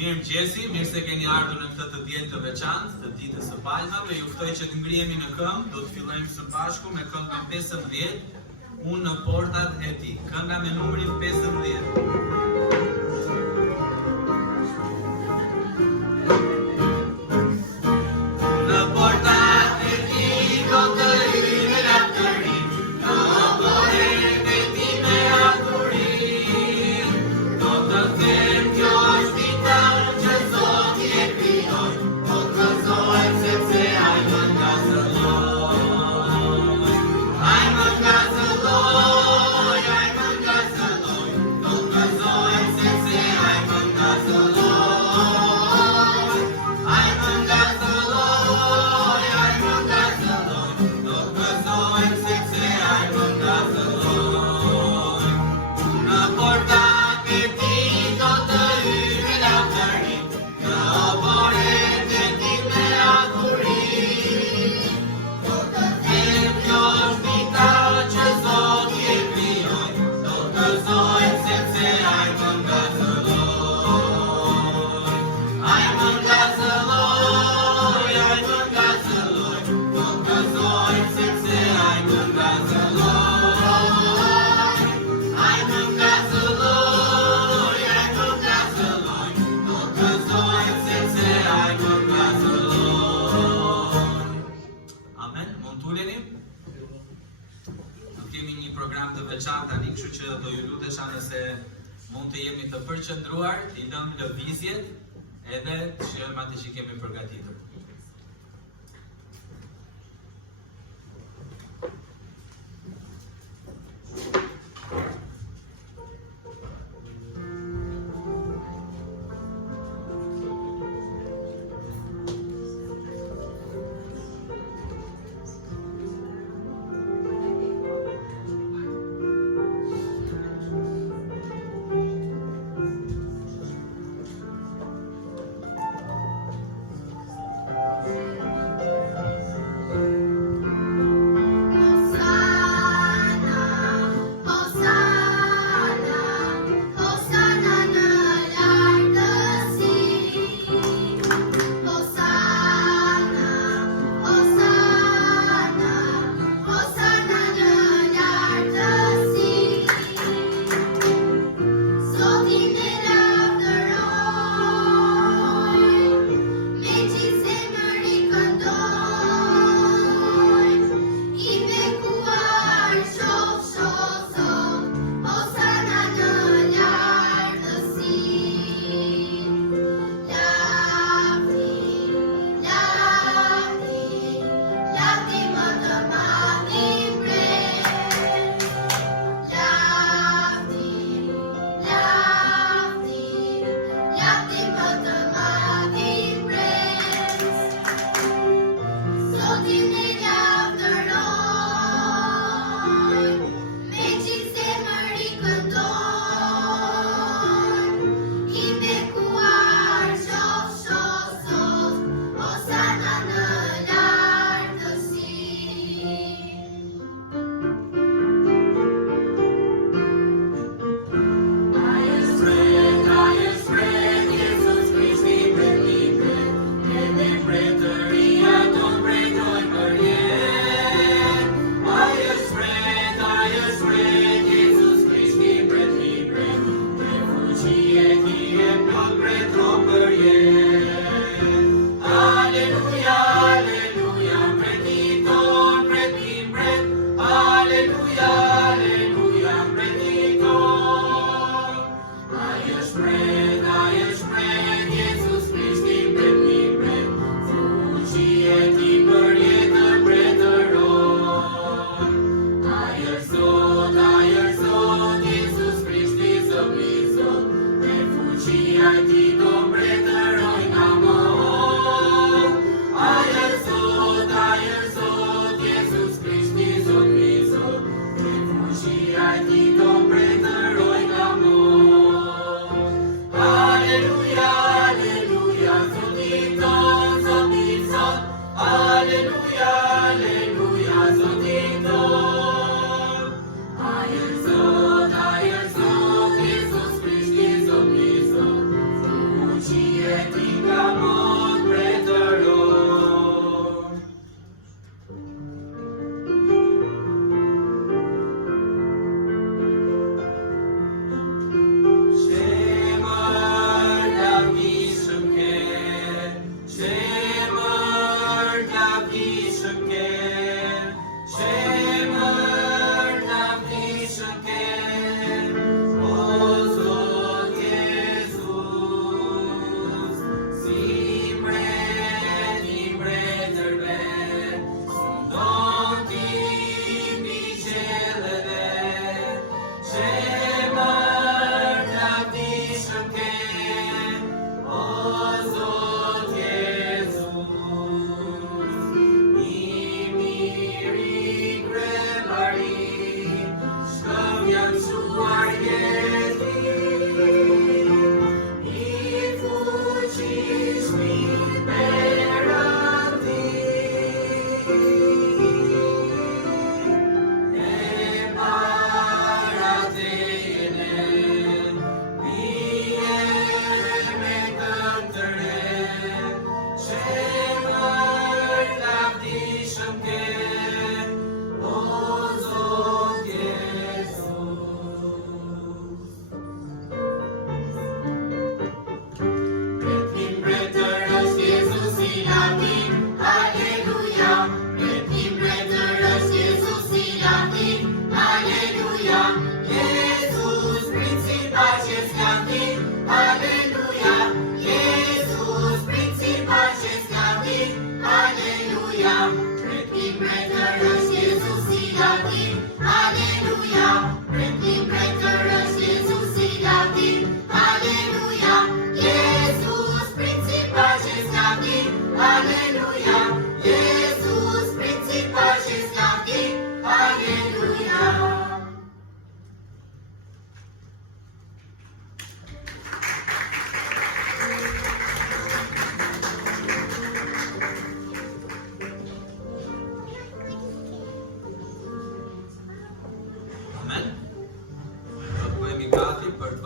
Mirëmëngjesi, mirë se keni ardhur në këtë të diel të veçantë të ditës së palmave. Ju ftoj që të ngrihemi në këmbë, do të fillojmë së bashku me këngën 15, Unë në portat e ti. Kënga me numrin 15. Do ju lutesha nëse mund të jemi të përqendruar, t'i lëm lëvizjet edhe të shijojmë atë që kemi përgatitur.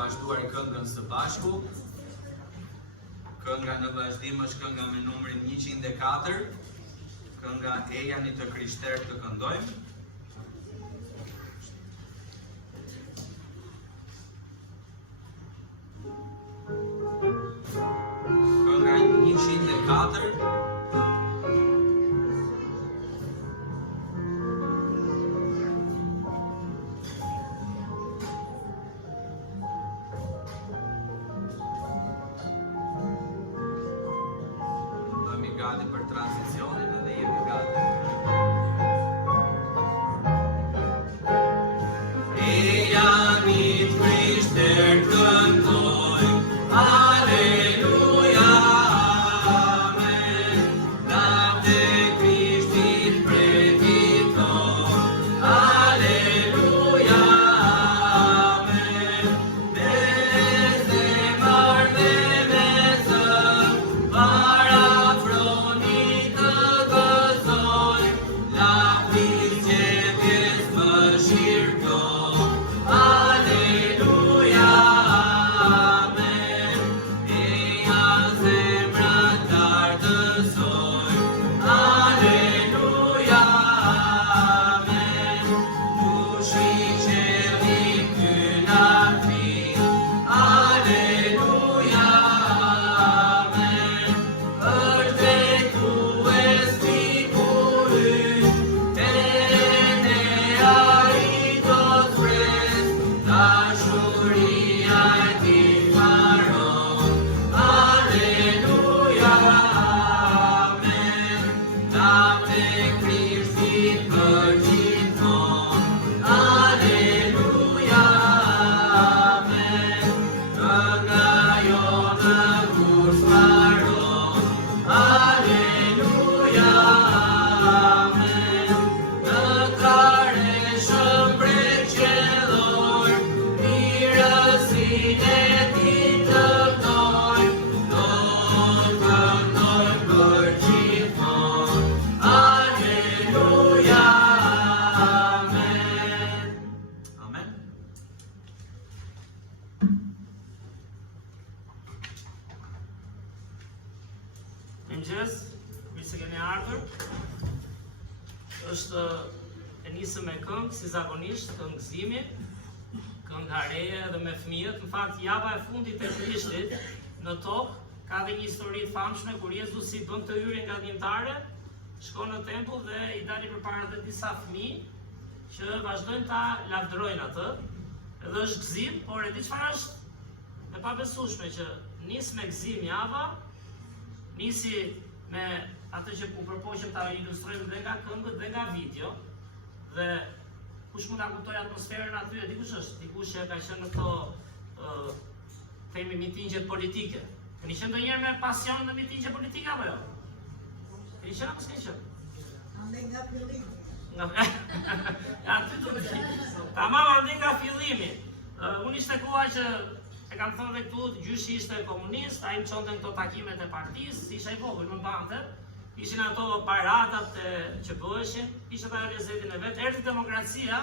vazhduar këngën së bashku. Kënga në vazhdim është kënga me numrin 104. Kënga E jani të Krishterë të këndojmë. Kënga 104. Gati për transicionin edhe jemi gati. E jani të Krishterë këndojmë, Aleluja, Amen. Lavde Krishtit preditojmë, Aleluja, Amen. Me zemër dhe me zëm, Mëngjes, mirë se keni ardhur. Është e nisëm me këngë, si zakonisht, këngë gëzimi, këngë hareje dhe me fëmijët. Në fakt, java e fundit e Krishtit në tokë ka dhe një histori të famshme kur Jezusi bën këtë hyrje nga dhimtare, shkon në tempull dhe i dali përpara dhe disa fëmijë që vazhdojnë ta lavdërojnë atë. Edhe është gëzim, por e di çfarë është e pabesueshme që nis me gëzim java. Nisi me atë që u përpoqëm ta ilustrojmë dhe nga këngët dhe nga video. Dhe kush mund ta kuptoj atmosferën aty, e dikush është, dikush që ka qenë në këto themi mitingjet politike. Keni qenë ndonjëherë me pasion në mitingje politike apo jo? Keni qenë apo s'keni qenë? Ande nga fillimi. Aty duhet. Tamam, ande nga fillimi. Unë ishte koha që e kam thënë dhe këtu, gjyshi ishte komunist, ai më çonte këto takimet e partisë, isha i vogël, më mbante. Ishin ato paradat që bëheshin, ishte ajo lezetin e vet. Erdhi demokracia,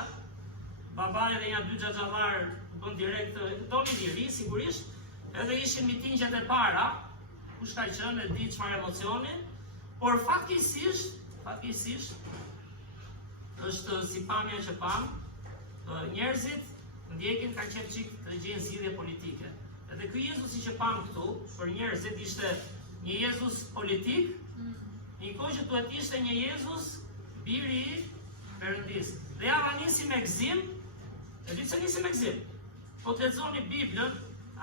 babai dhe janë dy xhaxhallar bën direkt tonin diri, sigurisht. Edhe ishin mitingjet e para, kush ka qenë, e di çfarë emocioni, por fatkeqësisht është si pamja që pam, njerëzit ndjekin ka qenë çik të gjejnë zgjidhje politike. Edhe ky Jezusi që pam këtu, për njerëzit ishte një Jezus politik, një kohë që duhet ishte një Jezus biri i Perëndis. Dhe java nisi me gëzim, e di pse nisi me gëzim. Po të lexoni Biblën,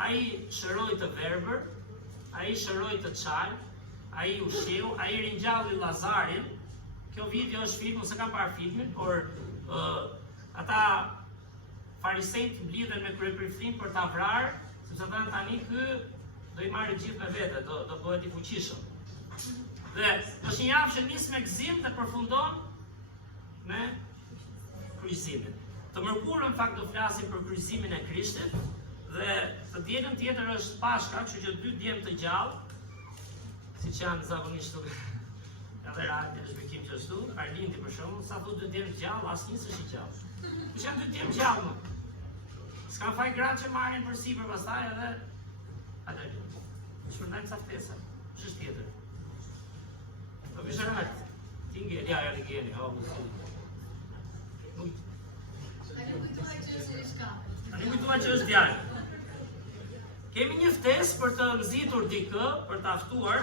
ai shëroi të verbër, ai shëroi të çaj, ai ushqiu, ai ringjalli Llazarin. Kjo video është film, se kam parë filmin, por ata farisejt mblidhen me kryepriftin për ta vrarë, sepse thanë tani ky do i marrë gjithë me vete, do bëhet i fuqishëm. Dhe është një javë që nis me gëzim dhe përfundon me kryqëzimin. Të mërkurën fakt do flasim për kryqëzimin e Krishtit dhe të dielën tjetër është Pashka, kështu që 2 djem të gjallë, siç janë zakonisht këtu. Edhe radi është bekim që ashtu, Arlindi për shembull, sa thotë 2 djem të gjallë, asnjë s'është i gjallë. Kush janë 2 djem gjallë? S'kan faj gratë që marrin për si për pastaj edhe atë shpërndajmë sa ftesa. Ç'është tjetër? Po vizionat. Tinge ja geni, Tani kujtuar që është djalë. Kemi një ftesë për të nxitur dikë, për të ftuar,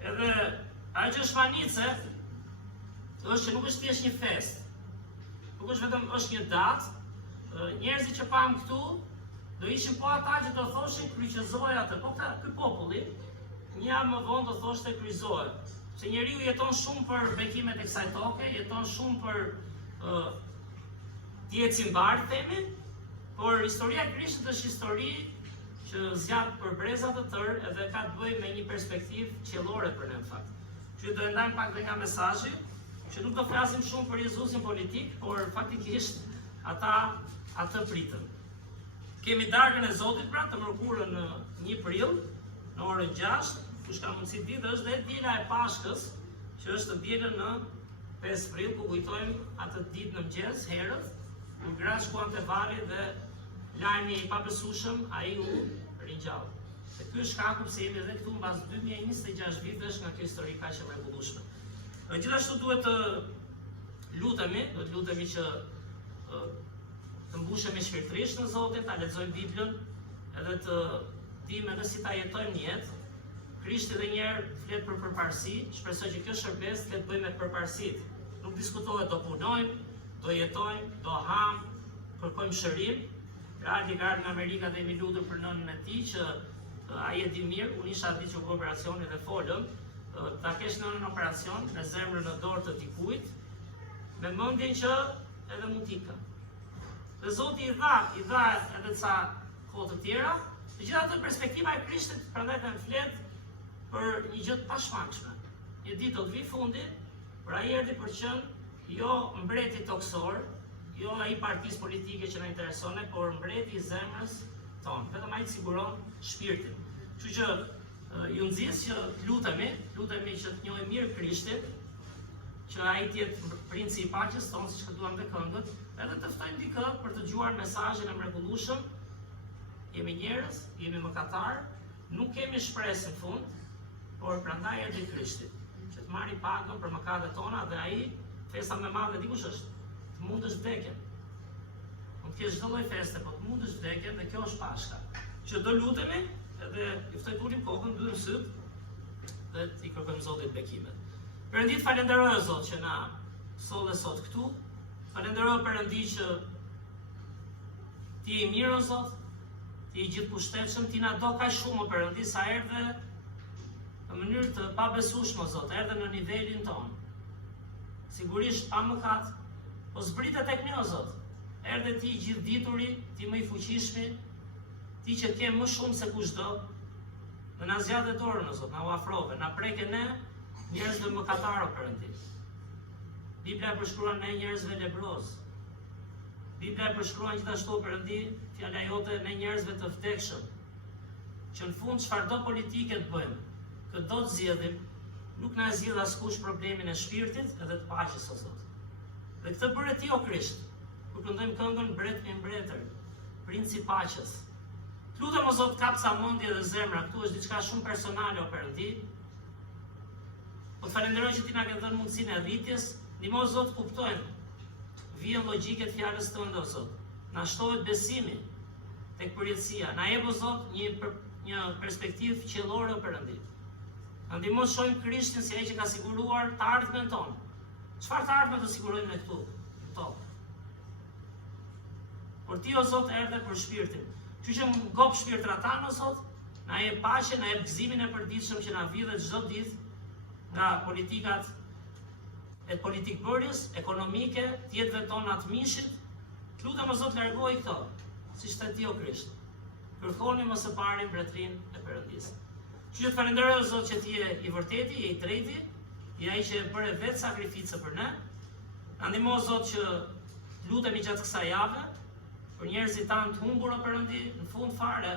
edhe ajo që është fanice, është që nuk është thjesht një festë. Nuk është vetëm është një datë, njerëzit që pam këtu, do ishin po ata që do thoshin kryqëzoj atë, po ky populli, një javë më vonë do thoshte kryqëzoj. Se njeriu jeton shumë për bekimet e kësaj toke, jeton shumë për t'jetë mbar themi, por historia e Krishtit është histori që zgjat për breza të tërë edhe ka të bëjë me një perspektivë qiellore për ne në fakt. Që do ndajmë pak dhe nga mesazhi, që nuk do flasim shumë për Jezusin politik, por faktikisht ata atë pritën. Kemi darkën e Zotit pra të mërkurën në 1 prill, në orën 6, kush ka mundësi të ditë është dhe djela e Pashkës, që është dielën në 5 prill, ku kujtojmë atë ditë në mëngjes, herët, kur gra shkuan te vali dhe lajmi i pabesueshëm, ai u ringjall. Se ky është shkaku pse jemi edhe këtu mbas 2026 vitesh nga kjo histori kaq e mrekullueshme. Gjithashtu duhet të lutemi që të mbushemi shpirtërisht në Zotin, ta lexojmë Biblën, edhe të dimë edhe si ta jetojmë një jetë. Krishti edhe një herë flet për përparësi, shpresoj që kjo shërbes të bëjmë me përparësitë. Nuk diskutohet do punojmë, do jetojmë, do ham, kërkojmë shërim. Radi ka ardhur nga Amerika dhe jemi lutur për nënën e tij që ai e di mirë, unë isha ditë që u bë operacioni dhe folëm, ta kesh nënën në operacion me zemrën në dorë të dikujt, me mendjen që edhe mund t'ika. Dhe Zoti i dha edhe ca kohë të tjera, të gjitha ato perspektiva e Krishtit, prandaj kanë flet për një gjë të pashmangshme. Një ditë do të vi fundi, por ai erdhi për qenë jo mbreti toksor, jo ai partisë politike që na intereson, por mbreti i zemrës tonë. Vetëm ai siguron shpirtin. Kështu që ju nxjes që lutemi që të njohim mirë Krishtin, që ai të jetë princi i paqes tonë, siç këtuam me këngët, edhe të ftojmë dikë për të dëgjuar mesazhin e mrekullueshëm. Jemi njerëz, jemi mëkatar, nuk kemi shpresë në fund, por prandaj erdhi Krishti, që të marrë pagën për mëkatet tona dhe ai festa më e madhe dikush është të mundësh vdekjen. Mund të kesh çdo lloj feste, po të mundësh vdekjen dhe kjo është Pashka. Që do lutemi edhe i ftoj të ulim kokën, mbyllëm syt dhe i kërkojmë Zotit bekimet. Perëndit, falenderoj Zot që na solle sot këtu. Falenderoj Perëndi që ti je i mirë o Zot, ti je i gjithëpushtetshëm, ti na do kaq shumë o Perëndi sa erdhe në mënyrë të pabesueshme o Zot, erdhe në nivelin ton. Sigurisht pa mëkat, po zbritet tek ne o Zot. Erdhe ti i gjithdituri, ti më i fuqishmi, ti që ke më shumë se kushdo, dhe na zgjathe dorën o Zot, na u afrove, na preke ne njerëzve mëkatar o Perëndi. Bibla e përshkruan ne njerëzve lebroz. Bibla e përshkruan gjithashtu Perëndi, fjala jote ne njerëzve të vdekshëm. Që në fund çfarëdo politike të bëjmë, këtë do të zgjedhim, nuk na zgjidh askush problemin e shpirtit edhe të paqes o Zot. Dhe këtë bëre ti o Krisht, kur këndojmë këngën Mbret me mbretër, Princi i paqes. Lutem o Zot, kap sa mendje dhe zemra, këtu është diçka shumë personale o Perëndi. Po të falenderoj që ti na ke dhënë mundësinë e rritjes, ndihmo o Zot kuptojmë vijën logjike të fjalës tënde o Zot. Na shtohet besimi tek përjetësia. Na jep o Zot një perspektivë qiellore o Perëndi. Na ndihmo të shohim Krishtin si ai që ka siguruar të ardhmen tonë. Çfarë të ardhme të sigurojmë ne këtu? Tokë. Por ti o Zot erdhe për shpirtin. Kështu që ngop shpirtrat tanë o Zot, na jep paqe, na jep gëzimin e përditshëm që na vidhet çdo ditë nga politikat e politikbërjes, ekonomike, të jetëve tona të mishit. Lutem o Zot, largoj këto, siç thë ti o Krisht. Kërkoni më së pari mbretërinë e Perëndisë. Që të falenderoj o Zot që ti je i vërteti, je i drejti, je ai që bëre vetë sakrificë për ne. Na ndihmo o Zot që lutemi gjatë kësaj jave për njerëzit tanë të humbur o Perëndi, në fund fare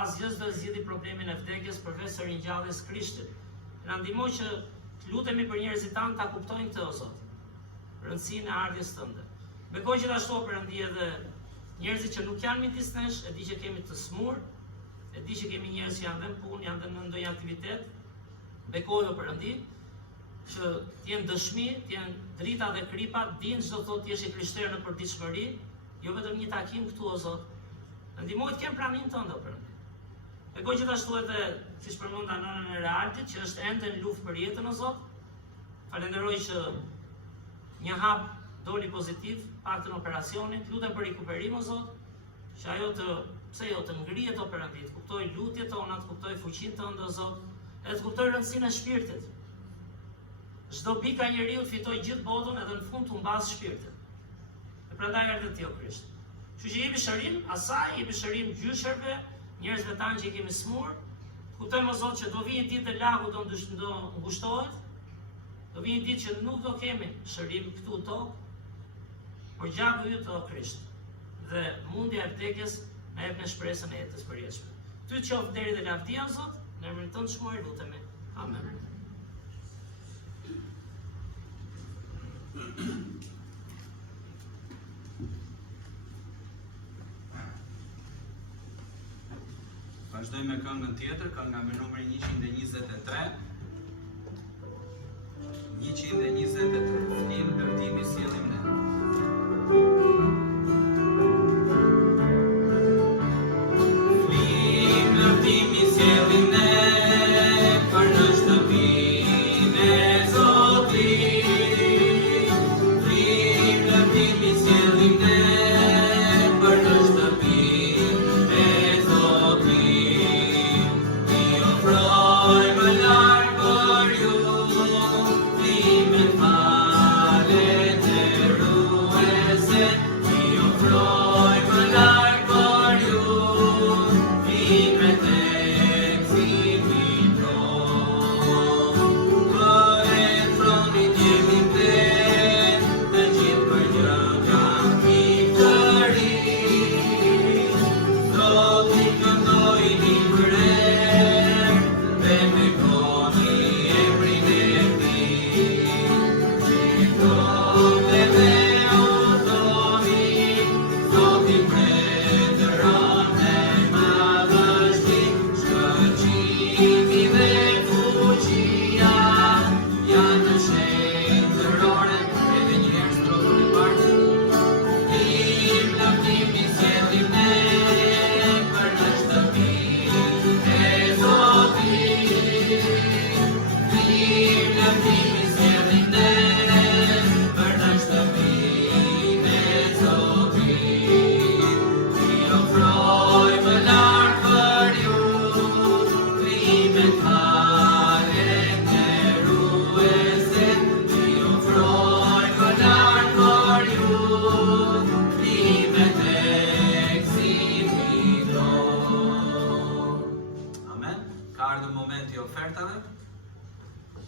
asgjë s'do zgjidhë problemin e vdekjes përveç së ringjalljes Krishtit. Na ndihmo që të lutemi për njerëzit tanë ta kuptojnë këtë o Zot, rëndësinë e ardhjes tënde. Bekoj gjithashtu o Perëndi edhe njerëzit që nuk janë midis nesh, e di që kemi të smur, e di që kemi njerëz që janë dhe në punë, janë dhe në ndonjë aktivitet, bekojo Perëndi, që t'jenë dëshmi, t'jenë drita dhe kripa, dinë çdo thotë t'jesh i krishterë në përditshmëri, jo vetëm një takim këtu o Zot. Ndihmoj të kem praninë tënde o Perëndi. Bekoj gjithashtu edhe, siç përmenda nënën e Realtit, që është ende në luftë për jetën o Zot. Falenderoj që një hap doli pozitiv, paktën operacionit, lutem për rikuperim o Zot, që ajo të ngrihet o Perëndi, të kuptoj lutjet tona, të kuptoj fuqinë tënde o Zot, edhe të kuptoj rëndësinë e shpirtit. Çdo bika e njeriu fitoi gjithë botën edhe në fund të humbas shpirtin. E prandaj erdhi ti o Krisht. Kështu që jepi shërim asaj, jepi shërim gjysherve, njerëzve tanë që i kemi smur. Kuptojmë o Zot që do vijë një ditë dhe lagu do ngushtohet, do vijë një ditë që nuk do kemi shërim këtu tokë, por gjaku yt o Krisht. Dhe mundja e vdekjes na jep në shpresën e jetës përjetshme. Ty qoftë deri dhe lavdia o Zot, në emrin tënd shmoj lutemi. Amen. Vazhdojmë me këngën tjetër, kënga me numrin 123. 123, flim lëvdimi sjellim ne. Flim lëvdimi sjellim ne, për në shtëpinë e Zotit. Flim lëvdimi sjellim ne, për në shtëpinë e Zotit.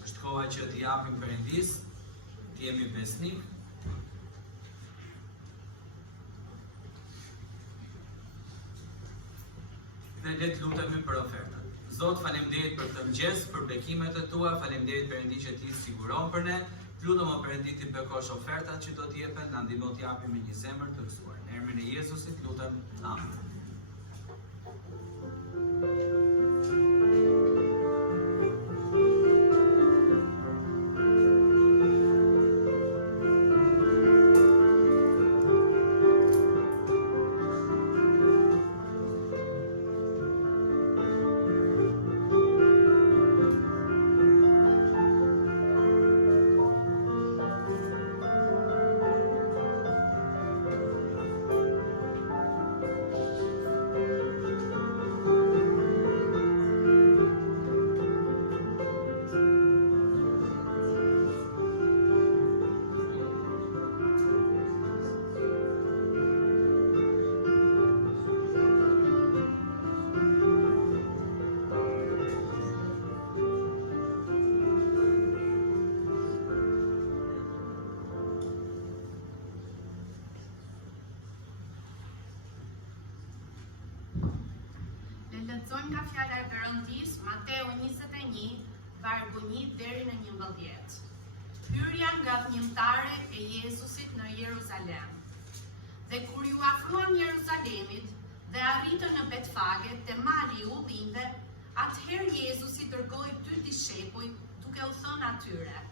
Është koha që t'i japim Perëndis, të jemi besnik. Dhe le të lutemi për ofertat. Zot, faleminderit për këtë mëngjes, për bekimet e tua, faleminderit Perëndi që ti siguron për ne. Lutem o Perëndi ti bekosh ofertat që do të jepen, na ndihmo të japim me një zemër të gëzuar. Në emrin e Jezusit lutem. Amen. Lexojmë nga fjala e Perëndis, Mateu 21, vargu 1 deri në 11. Hyrja nga fëmijëtare e Jezusit në Jeruzalem. Dhe kur ju afruan Jeruzalemit dhe arritën në Betfage te mali i Ullinjve, atëherë Jezusi dërgoi 2 dishepujt duke u thënë atyre: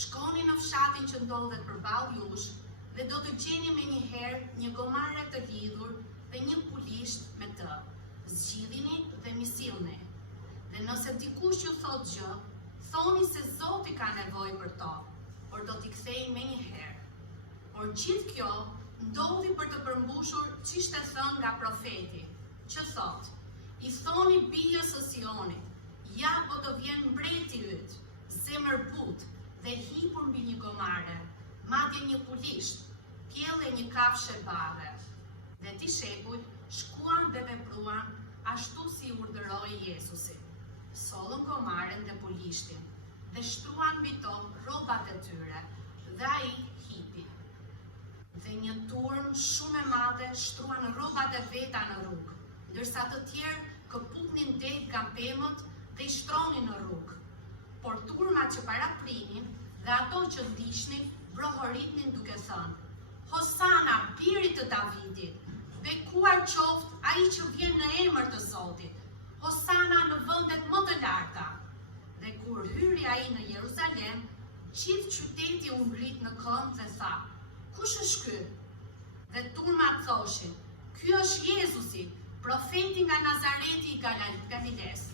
shkoni në fshatin që ndodhet përballë jush dhe do të gjeni menjëherë një gomare të lidhur dhe një pulisht me të. Zgjidhini dhe misillni. Dhe nëse dikush ju thot gjë, thoni se Zoti ka nevojë për to, por do t'i kthejë menjëherë. Por gjithë kjo ndodhi për të përmbushur ç'ishte thënë nga profeti, që thot: i thoni bijës së Sionit, ja po të vjen mbreti yt, zemër butë dhe hipur mbi një gomare, madje një pulisht, pjellë një kafshë barre. Dhe dishepujt shkuan dhe vepruan ashtu si urdhëroi Jezusi. Sollën gomaren dhe pulishtin dhe shtruan mbi to rrobat e tyre, dhe ai hipi. Dhe një turm shumë e madhe shtruan rrobat e veta në rrugë, ndërsa të tjerë këputnin det nga pemët dhe i shtronin në rrugë. Por turmat që paraprinin dhe ato që ndiqnin brohoritnin duke thënë: Hosana, birit të Davidit, bekuar qoftë ai që vjen në emër të Zotit, Hosana në vendet më të larta. Dhe kur hyri ai në Jeruzalem, gjithë qyteti u ngrit në këmbë dhe tha: kush është ky? Dhe turmat thoshin: ky është Jezusi, profeti nga Nazareti i Galiles.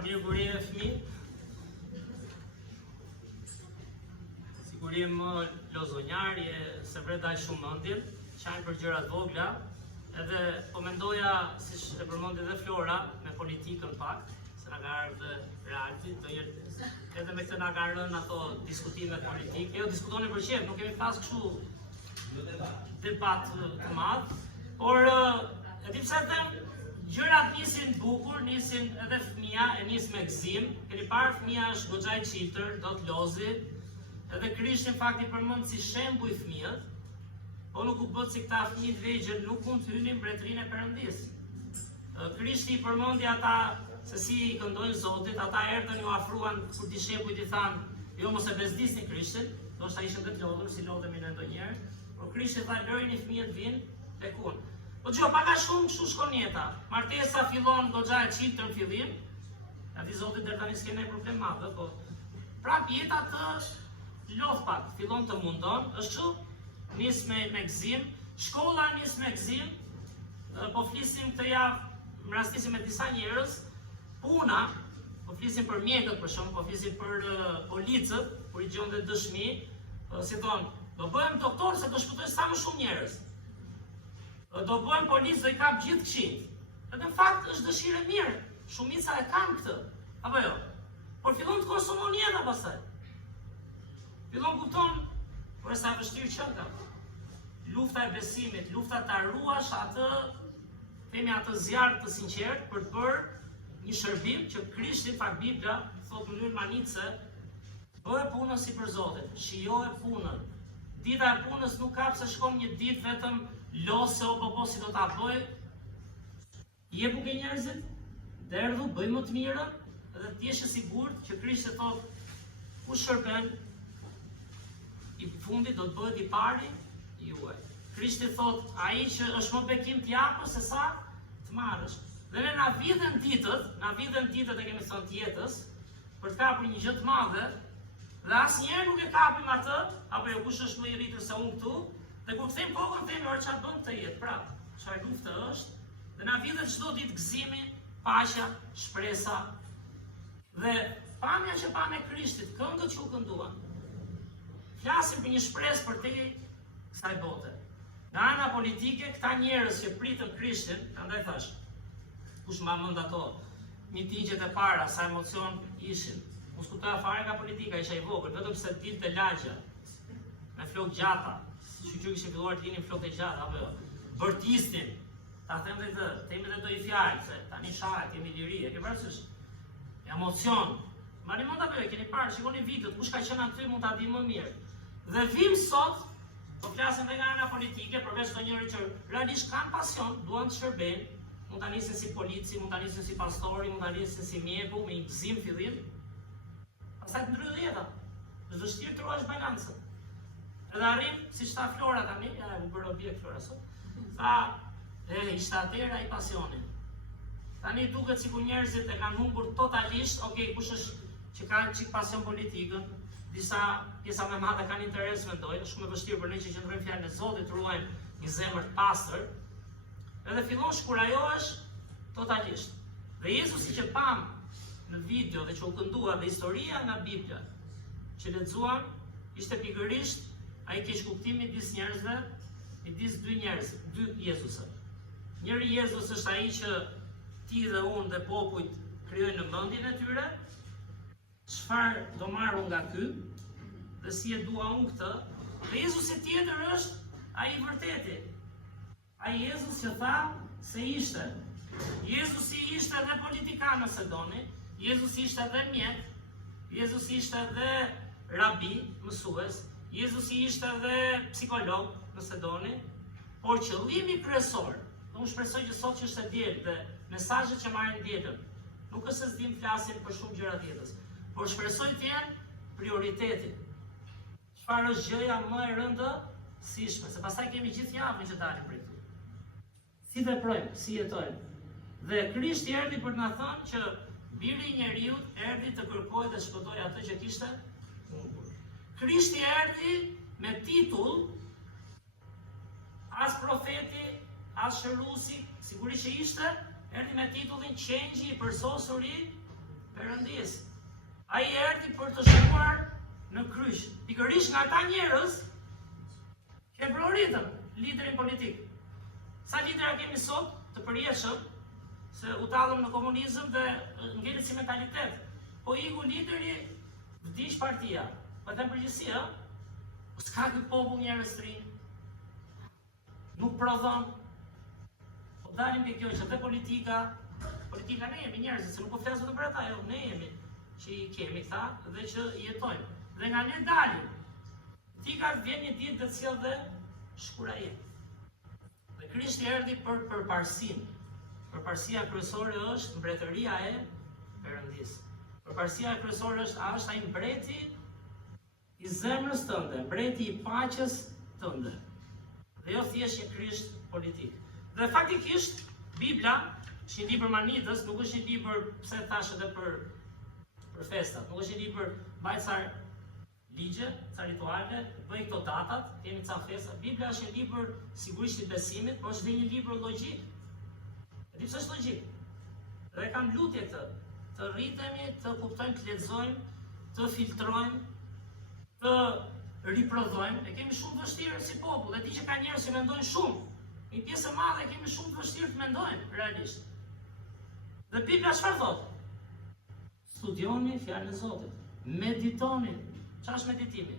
Mirë burim e fëmijë. Sigurim më lozonjarje, se vredaj shumë mendjen, qajnë për gjërat vogla, edhe po mendoja, siç e përmendi edhe Flora, me politikën pak, se na ka ardhur realti, edhe me këtë na ka rënë ato diskutimet politike. Jo, diskutoni për çfarë, nuk kemi pas kështu debat të madh, por e di pse them gjërat nisin bukur, nisin edhe fëmia, e nis me gëzim. Keni parë fëmia është goxha i çiltër, do të lozi. Edhe Krishti në fakt i përmend si shembull fëmijët, po nuk u bë si këta fëmijë të vegjël nuk mund të hynin mbretërinë e Perëndis. Krishti i përmendi ata se si i këndojnë Zotit, ata erdhën ju afruan kur dishepujt i thanë, jo mos e bezdisni Krishtin, ndoshta ishin të lodhur si lodhemi ne ndonjëherë, por Krishti tha lërini fëmijët vinë tek unë. Po gjë, pak a shumë kështu shkon jeta. Martesa fillon goxha e çiltër në fillim. Ja di Zoti deri tani s'kene problem madh, po prap jeta të lodh pak, fillon të mundon, është kështu, nis me gëzim, shkolla nis me gëzim, po flisim këtë javë, më rastisim me disa njerëz, puna, po flisim për mjekët për shkak, po flisim për policët, kur i gjon dhe dëshmi, si thon, do bëhem doktor se do shpëtoj sa më shumë njerëz. Do bëhem policë, do i kap gjithë këshin. Edhe në fakt është dëshirë e mirë, shumica e kanë këtë, apo jo? Por fillon të konsumon jeta pastaj. Fillon kupton, por sa vështirë që ka. Lufta e besimit, lufta ta ruash atë, themi atë zjarr të sinqert për të bërë një shërbim që Krishti fakt Bibla thotë në mënyrë manice, bëhe punën si për Zotin, shijohe punën. Dita e punës nuk ka pse shkon një ditë vetëm lose o si do ta bëj. Jepu ke njerëzit, derdhu, bëj më të mirën, edhe të jesh i sigurt që Krishti thotë ku shërben, i fundit do të bëhet i pari juaj. Krishti thotë ai që është më bekim të japësh se sa të marrësh. Dhe ne na vidhen ditët e kemi thënë të jetës, për të kapur një gjë të madhe, dhe asnjëherë nuk e kapim atë, apo jo kush është më i rritur se unë këtu, dhe kur kthejmë kokën themi ora çfarë bën këtë jetë, pra, çfarë luftë është, dhe na vidhet çdo ditë gëzimi, paqja, shpresa. Dhe pamja që pa me Krishtit, këngët që u kënduan. Flasim për një shpresë për te kësaj bote. Nga ana politike, këta njerëz që pritën Krishtin, andaj thash, kush ma mend ato mitingjet e para, sa emocion ishin. Unë s'kuptoja fare nga politika, isha i vogël, vetëm se dilte lagja, me flok gjata, që kishin filluar të linin flok e gjata, apo jo, bërtisnin, ta them dhe të, temi dhe do i fjalë, se tani shahet, kemi liri, e ke parasysh, emocion, mari mund apo jo, keni parë, shikoni videot, kush ka qenë aty mund ta di më mirë. Dhe vim sot, po flasim dhe nga ana politike, përveç të njëri që realisht kanë pasion, duan të shërbejnë, mund ta nisin si polici, mund ta nisin si pastori, mund ta nisin si mjeku, me një gëzim fillim. Pastaj të ndryshë jeta. Është vështirë të ruash balancën. Edhe arrim, si tha Flora tani, ja u bërë objekt Flora sot. Tha, ishte atëra i pasionin. Tani duket sikur njerëzit e kanë humbur totalisht, okay, kush është që ka çik pasion politikën, disa pjesa më madhe kanë interes mendoj, është shumë e vështirë për ne që qëndrojmë fjalën e Zotit, të ruajmë një zemër të pastër. Edhe fillon shkurajohesh totalisht. Dhe Jezusi që pam në video dhe që u këndua dhe historia nga Bibla që lexuam ishte pikërisht ai keq kuptimi midis njerëzve, midis dy Jezusë. Njëri Jezus është ai që ti dhe unë dhe popujt krijojnë në mendjen e tyre, çfarë do marrë nga ky dhe si e dua unë këtë. Dhe Jezusi tjetër është ai i vërteti. Ai Jezus që tha se ishte. Jezusi ishte edhe politikan nëse doni, Jezusi ishte edhe mjet, Jezusi ishte edhe rabi, mësues, Jezusi ishte edhe psikolog, nëse doni, por qëllimi kryesor, unë shpresoj që sot që është e diel dhe mesazhet që marrin dielën, nuk është se s'dim flasim për shumë gjëra tjetër, por shpresoj të jenë prioriteti. Çfarë është gjëja më e rëndësishme, se pastaj kemi gjithë javën që dalim për këtu. Si veprojmë, si jetojmë. Dhe Krishti erdhi për të na thënë që Biri i njeriut erdhi të kërkojë dhe shpëtojë atë që kishte humbur. Krishti erdhi me titull, as profeti, as shëruesi, sigurisht që ishte, erdhi me titullin Qengji i përsosur i Perëndis. Ai erdhi për të shkuar në kryq. Pikërisht nga ata njerëz që e prioritën liderin politik. Sa lidera kemi sot të përjetshëm, se u tallëm në komunizëm dhe ngelet si mentalitet. Po iku lideri, vdiq partia. Po them përgjithësi, s'ka ky popull njerëz të rinj. Nuk prodhon. Po dalim ke kjo që dhe politika ne jemi njerëzit, se nuk po flas vetëm për ata, jo, ne jemi që i kemi këta dhe që i jetojmë. Dhe nga ne dalim. Politika vjen një ditë dhe sjell dhe shkura jetë. Dhe Krishti erdhi për përparsinë. Përparsia kryesore është mbretëria e Perëndisë. Përparsia kryesore është ai mbreti i zemrës tënde, mbreti i paqes tënde. Dhe jo thjesht një Krisht politik. Dhe faktikisht Bibla, është një libër manitës, nuk është një libër, pse thash edhe për festat, nuk është një libër mbaj ca ligje, ca rituale, bëj këto datat, kemi ca festa. Bibla është një libër sigurisht i besimit, por është dhe një libër logjik. E di pse është logjik? Dhe kam lutje këtë, të rritemi, të kuptojmë, të lexojmë, të filtrojmë, të riprodhojmë. E kemi shumë vështirë si popull, e di që ka njerëz që mendojnë shumë. Një pjesë e madhe kemi shumë vështirë të mendojmë realisht. Dhe Bibla çfarë thotë? Studioni fjalën e Zotit. Meditoni. Çfarë është meditimi?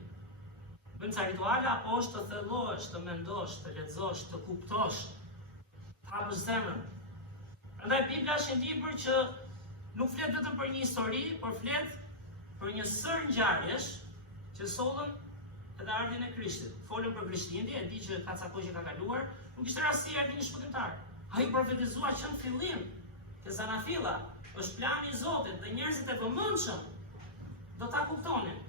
Bën ca rituale apo është të thellohesh, të mendosh, të lexosh, të kuptosh, të hapësh zemrën. Prandaj Bibla është një libër që nuk flet vetëm për një histori, por flet për një sër ngjarjesh që sollën edhe ardhin e Krishtit. Folën për Krishtlindjen, e di që ka ca kohë që ka kaluar, nuk ishte rasti erdhi një shpëtimtar. Ai profetizua që në fillim, te Zanafilla, është plani i Zotit dhe njerëzit e vëmendshëm do ta kuptonin.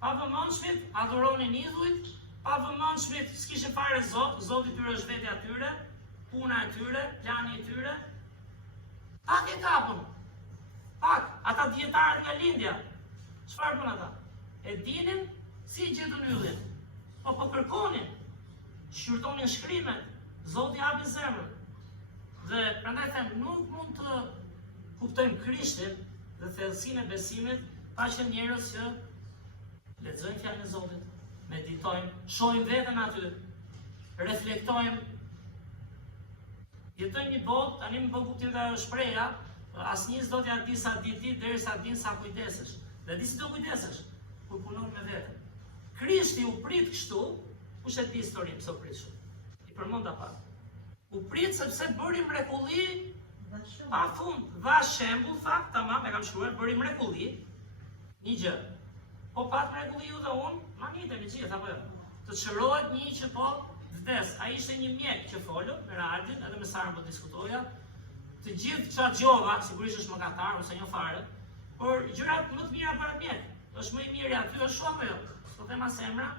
Pa vëmendshmit adhuronin idhujt, pa vëmendshmit s'kishin fare Zot, Zoti tyre është vetja e tyre, puna e tyre, plani i tyre. Pak e kapën. Pak, ata dietarët nga lindja. Çfarë bën ata? E dinin si gjetën yllin. Po kërkonin, shqyrtonin shkrimet, Zoti hapi zemrën. Dhe prandaj them, nuk mund të kuptojmë Krishtin dhe thellësinë e besimit pa që njerëz që lexojnë fjalën e Zotit, meditojmë, shohim veten aty, reflektojmë. Jetojmë një botë, tani më bën kuptim dhe shpreha, asnjë s'do t'ja di sa di derisa din sa kujdesesh. Dhe di si do kujdesesh kur punon me veten. Krishti u prit kështu, kush e di historinë pse u prit kështu? I përmenda pak. U prit sepse bëri mrekulli pa fund, dha shembull, fakt, tamam, e kam shkruar, bëri mrekulli. Një gjë. Po pat mrekulli ju dhe unë, ma njëte me gjithë, apo jo? Të çrohet një që po vdes. Ai ishte një mjek që folë, me Rardin, edhe me Sarën po diskutoja. Të gjithë çfarë dëgjova, sigurisht është mëkatar ose jo fare, por gjërat më të mira para mjek. Është më i miri aty, është shumë jo. Po them as emra.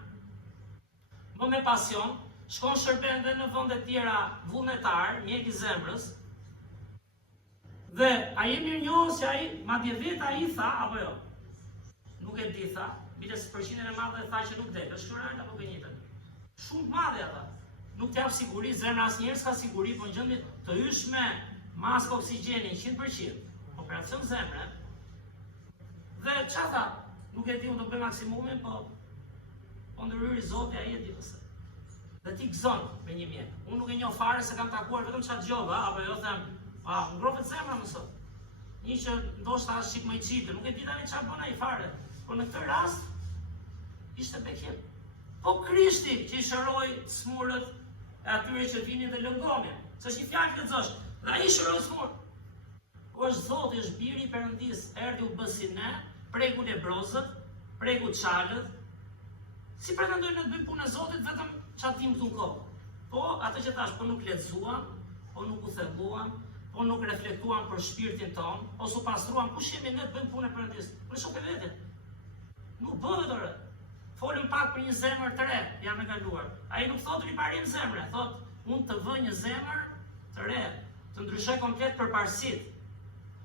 Më me pasion, shkon shërben dhe në vende të tjera vullnetar, mjek i zemrës. Dhe a jemi mirënjohës që ai, madje vetë ai tha, apo jo? Nuk e di tha, biles përqindjen e madhe tha që nuk del, është shkruar apo gënjitën. Shumë të madhe ata. Nuk t'jap siguri, zemra asnjëherë s'ka siguri, po në gjendje të hysh me maskë oksigjeni 100%, operacion zemre. Dhe ç'a tha? Nuk e di, unë do bëj maksimumin, po ndërhyri Zoti, ai e di pse. Dhe ti gëzon me një mjek. Unë nuk e njoh fare se kam takuar vetëm ç'a dëgjova, apo jo them, ngrohet zemra më sot. Një që ndoshta është çik më i çitë, nuk e di tani ç'a bën ai fare. Por në këtë rast ishte bekim. Po Krishti që i shëroi smurët e atyre që vinin dhe lëngonin. S'është një fjalë të lexosh. Dhe ai shëroi smurët. Po është Zoti, është biri i Perëndisë, erdhi u bë si ne, pregu lebrozët, pregu çalët. Si pretendojnë të bëjnë punën e Zotit vetëm ç'a dim këtu në kohë. Po atë që thash, po nuk lexuam, po nuk u thelluam, po nuk reflektuam për shpirtin ton, ose u pastruam, kush jemi ne të bëjmë punën e Perëndisë? Po shokë vetë. Nuk bëhet orë. Folëm pak për një zemër të re, jam e kaluar. Ai nuk thotë riparim zemre, thotë unë të vë një zemër të re, të ndryshoj komplet përparësitë.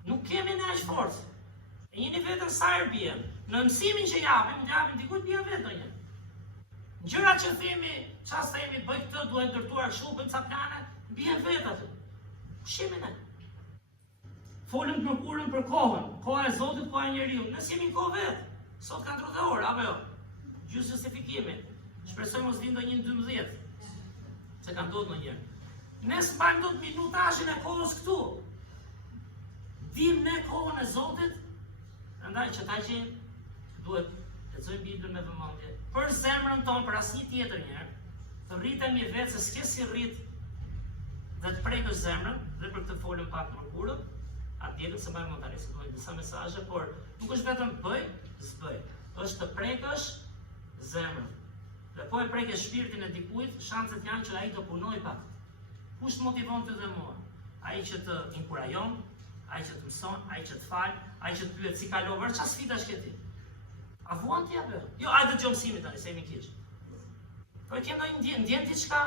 Nuk kemi ne aq forcë. E jeni vetëm sa herë bien. Në mësimin që japim dikujt bie vetë ndonjë. Gjërat që themi, çfarë themi, bëj këtë, duhet ndërtuar kështu, bëjmë ca plane, bien vetë aty. Kush jemi ne? Folëm të mërkurën për kohën, koha e Zotit, koha e njeriu. Ne jemi në kohë vetë. Sot kanë 30 orë, apo jo? Gjysë justifikimi. Shpresoj mos vinë ndonjë 12. Se kanë ndodhur ndonjëherë. Ne s'mbajmë dot minutazhin e kohës këtu. Dim ne kohën e Zotit. Prandaj që ta gjejmë, duhet të lexojmë Biblën me vëmendje. Për zemrën tonë, për asnjë tjetër njëherë, të rritemi vetë se s'ke si rrit dhe të prekësh zemrën, dhe për këtë folëm pak më kurrë, atë dielën se mbajmë tani se duhet disa mesazhe, por nuk është vetëm bëj, s'bëj. Është të prekësh zemrën. Dhe po e prekësh shpirtin e dikujt, shanset janë që ai të punojë pak. Kush të motivon ty dhe mua? Ai që të inkurajon, ai që të mëson, ai që të fal, ai që të pyet si kalove, çfarë sfidash ke ti? A vuan ti apo? Jo, hajde dëgjojmë mësimin tani, se jemi kish. Po ke ndonjë ndjen diçka,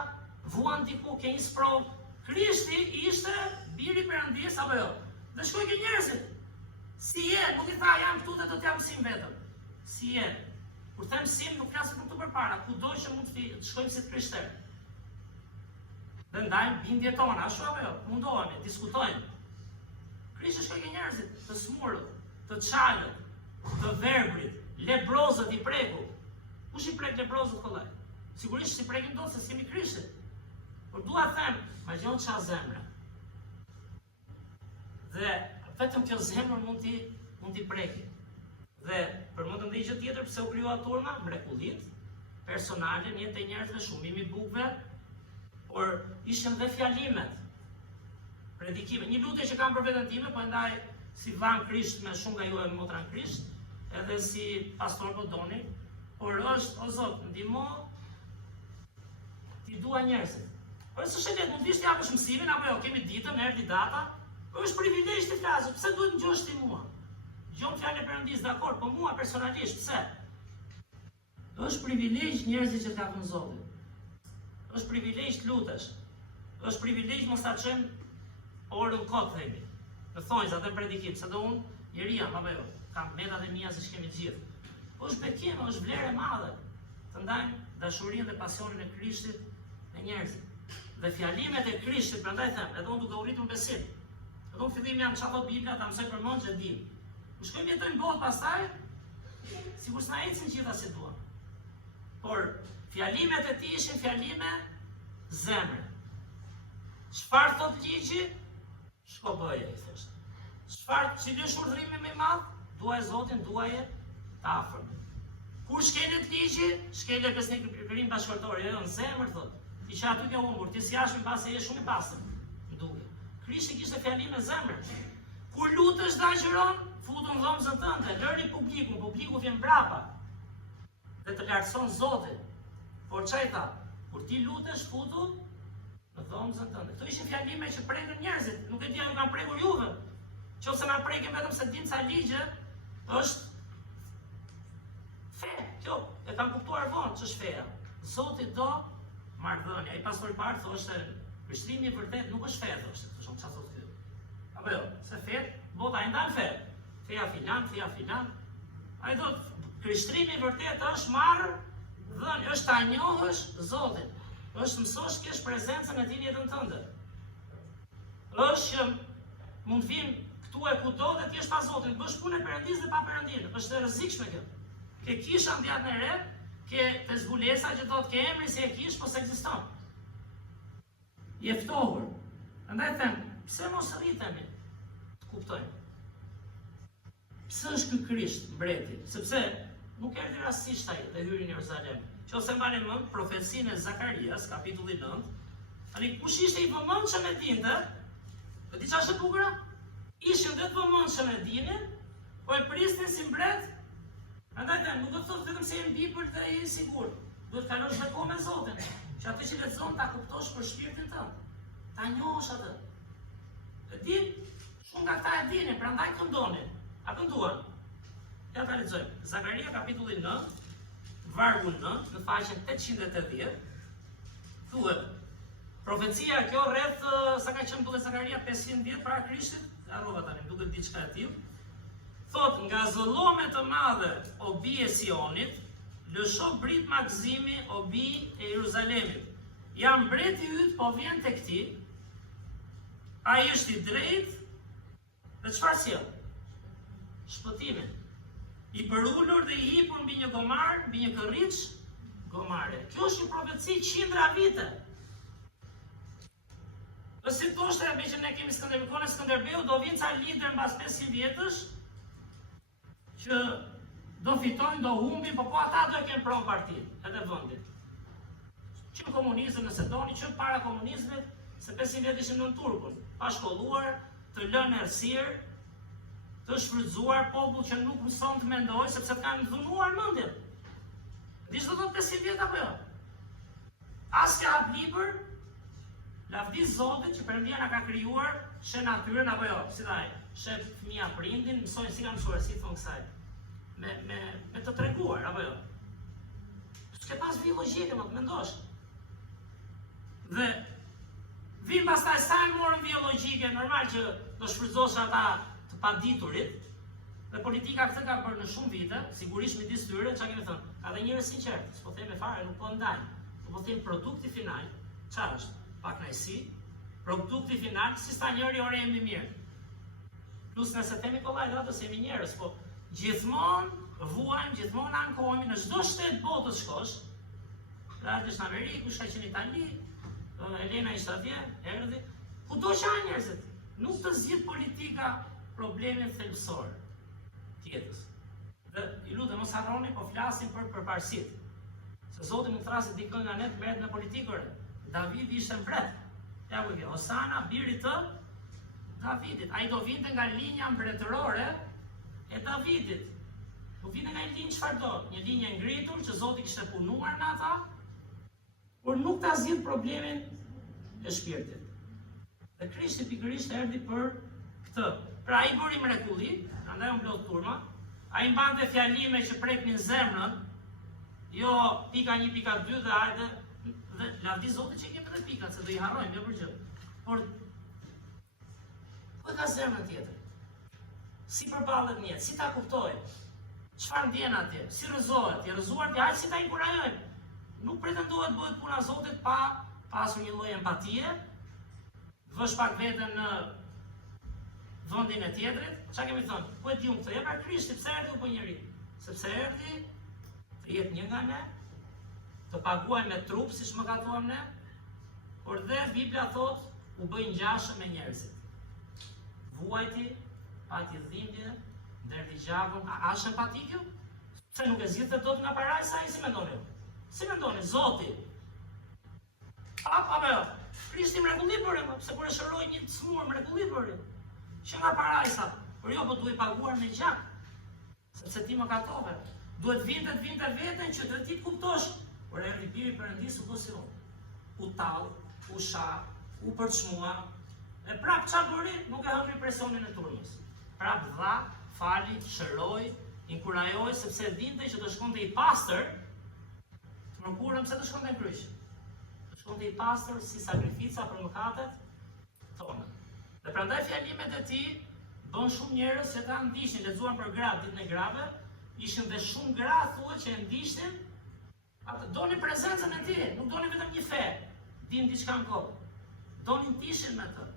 vuan diku, ke një sprov. Krishti ishte biri i Perëndis apo jo? Dhe shkoi ke njerëzit. Si je? Nuk i tha jam këtu dhe do t'jam mësim vetëm. Si je? Kur them mësim, nuk flas për këtu përpara, kudo që mund të shkojmë si të krishterë. Dhe ndajmë bindjet tona, ashtu apo jo? Mundohemi, diskutojmë. Krishti shkoi ke njerëzit, të smurët, të çalët, të verbrit, lebrozët i preku. Kush i prek lebrozët kollaj? Sigurisht si prekim do se si mi Krishtit. Por dua të them, ma gjon çfarë zemre. Dhe vetëm kjo zemër mund t'i preki. Dhe për më të ndihë gjë tjetër pse u krijua turma, mrekullit, personale, në jetë e njerëzve, shumimi i bukëve, por ishin dhe fjalimet, predikime. Një lutje që kam për veten time, po ndaj si Van Krisht me shumë nga ju e motran Krisht, edhe si pastor po doni, por është, o Zot, ndihmo ti dua njerëzit. Por s'është lehtë, mund të vish të japësh mësimin apo jo, kemi ditën, erdhi data, po është privilegj të flasësh. Pse duhet ngjosh ti mua? Gjon fjalën e Perëndis, dakor, po mua personalisht pse? Është privilegj njerëzit që t'japën Zotin. Është privilegj të lutesh. Është privilegj mos ta çojmë orën kot themi. Në thonjza dhe predikim, se do unë njeri jam apo jo, kam metat e mia siç kemi të gjithë. Po është bekim, është vlerë e madhe të ndajmë dashurinë dhe pasionin e Krishtit me njerëzit. Dhe fjalimet e Krishtit, prandaj them, edhe unë duke u rritur në besim. Edhe unë fillim jam çfarë thot Bibla, ta mësoj për mend që di. U shkojmë jetojmë botë pastaj, sikur s'na ecin gjitha si duam. Por fjalimet e tij ishin fjalime zemre. Çfarë thot ligji? Shko bëje, i thoshte. Çfarë cili është urdhrimi më i madh? Duaj Zotin, duaje të afërmit. Kur shkelet ligji, shkelet besnik krim bashkëtorë, jo në zemër thot. Ti që aty ke humbur, ti si jashtë mbase je shumë i pastër. Duke. Krishti kishte fjalime zemre. Kur lutesh dhe agjëron, futu në dhomën tënde, lëri publikun, publiku vjen mbrapa. Dhe të lartëson Zotin. Por çai tha, kur ti lutesh, futu në dhomën tënde. Këto ishin fjalime që prekën njerëzit, nuk e di a ju kanë prekur juve. Qofse na prekin vetëm se din ca ligje, është fe. Kjo e kam kuptuar vonë ç'është feja. Zoti do marrëdhënia. Ai pastori i parë thoshte, krishterimi i vërtet nuk është fe, thoshte. Thoshom çfarë thotë ky. Apo jo, se fe, bota e ndan fe. Feja filan. Ai thotë, krishterimi i vërtet është marrëdhënia, është ta njohësh Zotin. Është mësosh kesh prezencën e tij në jetën tënde. Është që mund vim këtu e kudo dhe ti jesh pa Zotin, bësh punë e Perëndis dhe pa Perëndinë. Është e rrezikshme kjo. Ke kisha ndjat në re, ke të zbulesa që do të ke emri se e kish, po se ekziston. Je ftohur. Andaj them, pse mos rritemi? Të kuptojmë. Pse është ky Krisht, mbreti? Sepse nuk erdhi rastisht ai dhe hyri në Jeruzalem. Qose mbani mend profecinë e Zakarias, kapitulli 9. Tani kush ishte i vëmendshëm e dinte? Do di çfarë është e bukur? Ishin dhe të vëmendshëm e dinin, po e prisnin si mbret. Andaj them, nuk do të thotë vetëm se je në Bibël dhe je i sigurt. Duhet të kalosh dhe kohë me Zotin, që atë që lexon ta kuptosh për shpirtin tënd. Ta njohësh atë. E di, shumë nga këta e dinin, prandaj këndonin. A kënduan? Ja ta lexojmë. Zakaria kapitulli 9, vargu 9, në faqen 880, thuhet: profecia kjo rreth sa ka qenë mbullet Zakaria 500 vjet para Krishtit, harrova tani, duket diçka e tillë. Thot, nga zëllome të madhe o bi e Sionit, lësho brit magzimi o bi e Jeruzalemit. Jam mbreti yt, po vjen tek ti. Ai është i drejtë. Dhe çfarë sjell? Shpëtimin. I përullur dhe i hipur mbi një gomar, mbi një kërriç gomare. Kjo është një profeci qindra vite. Dhe si thoshte, me që ne kemi Skënderbeu, do vinë ca lider mbas 500 vjetësh, që do fitojnë, do humbin, po ata do e kenë pronë partinë, edhe vendin. Që në komunizëm nëse doni, që para komunizmit, se 500 vjet ishim nën turpun, pa shkolluar, të lënë errësirë, të shfrytzuar popull që nuk mëson të mendojë sepse të kanë dhunuar mendjen. Di çdo të 500 vjet apo jo? As ka hap libër, lavdi Zotit që Perëndia na ka krijuar, sheh natyrën apo jo? Si thaj, sheh fëmia prindin, mësojnë si kanë mësuar, si thon kësaj. Me të treguar apo jo? S'ke pas vi logjike, më të mendosh. Dhe vin pastaj sa e morën biologjike, normal që do shfrytzosh ata të paditurit. Dhe politika këtë ka bërë në shumë vite, sigurisht midis tyre, çka kemi thënë. Ka dhe njerëz sinqert, s'po them me fare, nuk po ndajnë. Po them produkti final, çfarë është? Pa kënaqësi, produkti final, si sta njëri ore jemi mirë. Plus nëse themi kollaj ato se jemi njerëz, po gjithmonë vuajmë, gjithmonë ankohemi në çdo shtet botës shkosh. Pra është në Amerikë, shka që në Itali, Elena ishte atje, erdhi. Kudo që janë njerëzit, nuk të zgjidh politika problemin thelbësor tjetës. Dhe i lutem mos harroni, po flasim për përparësitë. Se Zoti më thrasë dikën nga ne të merret në politikën. Davidi ishte mbret. Ja ku vjen, Osana, biri të Davidit. Ai do vinte nga linja mbretërore e Davidit. Do vinte nga një linjë çfarë do? Një linjë ngritur që Zoti kishte punuar në ata, por nuk ta zgjidh problemin e shpirtit. Dhe Krishti pikërisht erdhi për këtë. Pra ai bëri mrekulli, prandaj u mblodh turma. Ai mbante fjalime që preknin zemrën, jo pika 1, pika 2 dhe hajde dhe lavdi Zotit që kemi edhe pikat, se do i harrojmë, jo për gjë. Por po ka zemrën tjetër. Si përballet në jetë, si ta kuptoj? Çfarë ndjen atje? Si rrëzohet? I rrëzuar ti, hajde si ta inkurajojmë. Nuk pretendohet bëhet puna e Zotit pa pasur një lloj empatie, vësh pak veten në vendin e tjetrit. Çka kemi thënë? Po e diun këtë, ja pra Krishti pse erdhi u bë njeri? Sepse erdhi të jetë një nga ne, të paguaj me trup, siç më gatuam ne, por dhe Biblia thot u bëj ngjashëm me njerëzit. Vuajti, pati dhimbje, ndërti gjakun, a është empatik ju? Se nuk e zgjidhte dot nga parajsa, ai si mendoni ju? Si mendoni, Zoti? Apo jo? Krishti mrekulli bëri, se kur e shëroi një smur mrekulli bëri. Që nga parajsa, por jo, po duhet paguar me gjak. Sepse ti më katove. Duhet vinte veten që të ti kuptosh. Por erdhi biri Perëndis u bë si unë. U tall, u sha, u përçmua. E prap çfarë bëri? Nuk e hëngri presionin e turmës. Prap dha, fali, shëroi, inkurajoi sepse dinte që do shkonte i pastër. Të mërkurën pse të shkonte në kryq. Të shkonte i pastër si sakrifica për mëkatet tona. Dhe prandaj fjalimet e tij bën shumë njerëz që ta ndiqnin, lexuan për gratë ditën e grave, ishin dhe shumë gra thuhet që e ndiqnin, atë donin prezencën e tij, nuk donin vetëm një fe, din diçka në kokë. Donin tishin me të.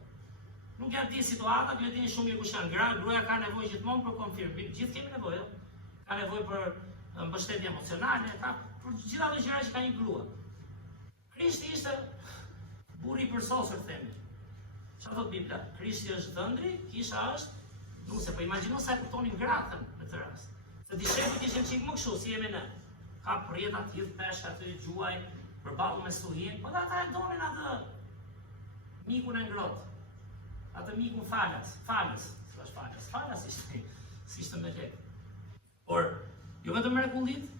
Nuk ja di situata, ju e dini shumë mirë kush janë gra, gruaja ka nevojë gjithmonë për konfirmim, gjithë kemi nevojë. Ka nevojë për mbështetje emocionale, ka për gjithë ato gjëra që ka një grua. Krishti ishte burri i përsosur, themi. Çfarë thot Bibla? Krishti është dhëndri, kisha është nuse, po imagjino sa e kuptonin gratën në këtë rast. Se dishepujt ishin çik më kështu, si jemi ne. Ka prjeta, thith peshk aty, gjuaj, përballur me stuhin, po ata e donin atë mikun e ngrohtë. Atë mikun falës, falas ishte me lek. Por, jo vetëm mrekullit,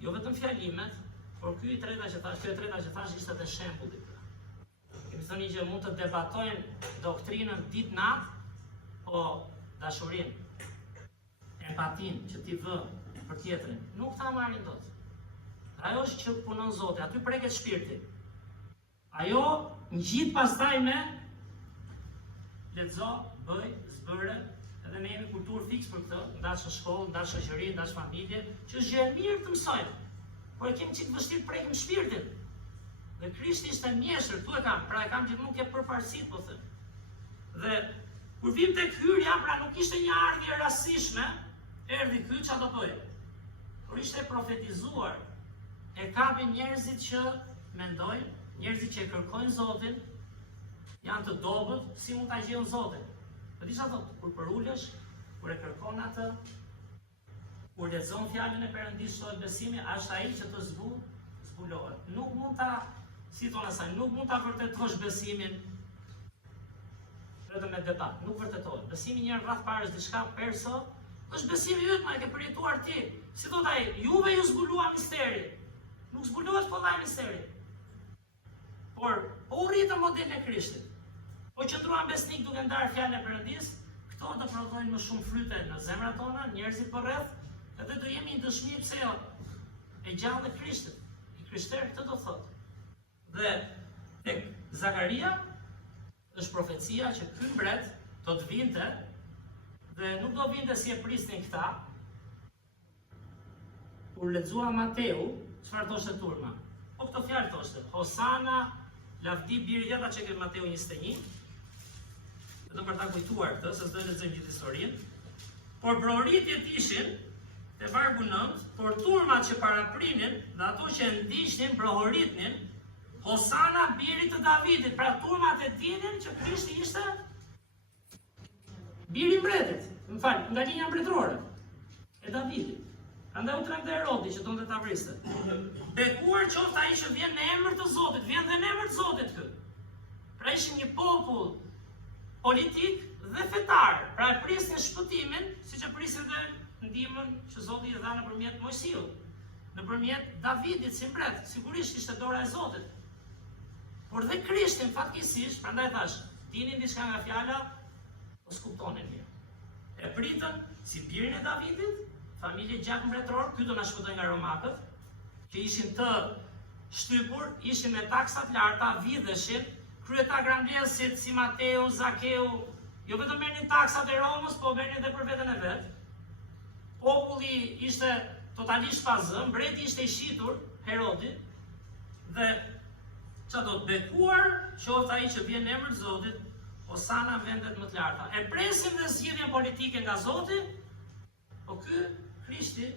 jo vetëm fjalimet, por ky e treta që thash ishte edhe shembulli. Kemi thënë që mund të debatojnë doktrinën ditë-natë, po dashurinë, empatinë që ti vë për tjetrin, nuk ta marrin dot. Ajo është që punon Zoti, aty preket shpirti. Ajo ngjit pastaj me lexo, bëj, zbëre, edhe ne jemi kulturë fiks për këtë, ndash në shkollë, ndash shoqëri, ndash familje, që është gjë e mirë të mësojmë. Por e kemi çik vështirë prekim shpirtin. Dhe Krishti ishte mjeshtër, tu e kam, pra e kam gjithmonë ke përparësit, po them. Dhe kur vim tek hyrja, pra nuk ishte një ardhje rastësishme, erdhi ky çfarë do bëj. Por ishte profetizuar. E kapin njerëzit që mendojnë, njerëzit që e kërkojnë Zotin, janë të dobët, si mund ta gjejnë Zotin. Po di çfarë thot, kur përulesh, kur e kërkon atë, kur lexon fjalën e Perëndis shtohet besimi, është ai që të zbulohet. Nuk mund ta, si thon asaj, nuk mund ta vërtetosh besimin vetëm me debat, nuk vërtetohet. Besimi një rreth parë është diçka perso, është besimi yt, ma e ke përjetuar ti. Si thot ai, juve ju zbulua misteri. Nuk zbulohet po dhaj misteri. Por po u rritën modelin e Krishtit. Po qëndruan besnik duke ndarë fjalën e Perëndis, këto do prodhojnë më shumë fryte në zemrat tona, njerëzit përreth, edhe do jemi një dëshmi pse jo. E gjallë e Krishtit. I krishterë këtë do thotë. Dhe tek Zakaria është profecia që ky mbret do të vinte dhe nuk do vinte si e prisnin këta. Kur lexua Mateu, çfarë thoshte turma? Po këto fjalë thoshte: Hosana, lavdi biri jeta që ke Mateu 21. Vetëm për ta kujtuar këtë, se s'do të lexojmë gjithë historinë. Por broritjet ishin te vargu 9, por turmat që paraprinin dhe ato që ndiqnin brohoritnin Hosana birit të Davidit. Pra turmat e dinin që Krishti ishte biri i mbretit. Më fal, nga linja mbretërore e Davidit. Andaj u tremte Herodi që donte ta vriste. Bekuar qoftë ai që vjen në emër të Zotit, vjen dhe në emër të Zotit kë. Pra ishin një popull politik dhe fetar. Pra e prisnin shpëtimin, siç e prisin dhe ndihmën që Zoti i dha nëpërmjet Mojsiut, nëpërmjet Davidit si mbret. Sigurisht ishte dora e Zotit. Por dhe Krishtin fatkeqësisht, prandaj thash, dinin diçka nga fjala, po s'kuptonin mirë. E pritën si birin e Davidit, familje gjak mbretëror, ky do na shpëtoi nga romakët, që ishin të shtypur, ishin me taksat larta, vidheshin, kryeta grambjellësit si Mateu, Zakeu, jo vetëm merrnin taksat e Romës, po merrnin edhe për veten e vet. Populli ishte totalisht pa zë, mbreti ishte i shitur, Herodi, dhe që do të bekuar qoftë ai që vjen në emër të Zotit, Hosana vendet më të larta. E presim dhe zgjidhjen politike nga Zoti, po ky Krishti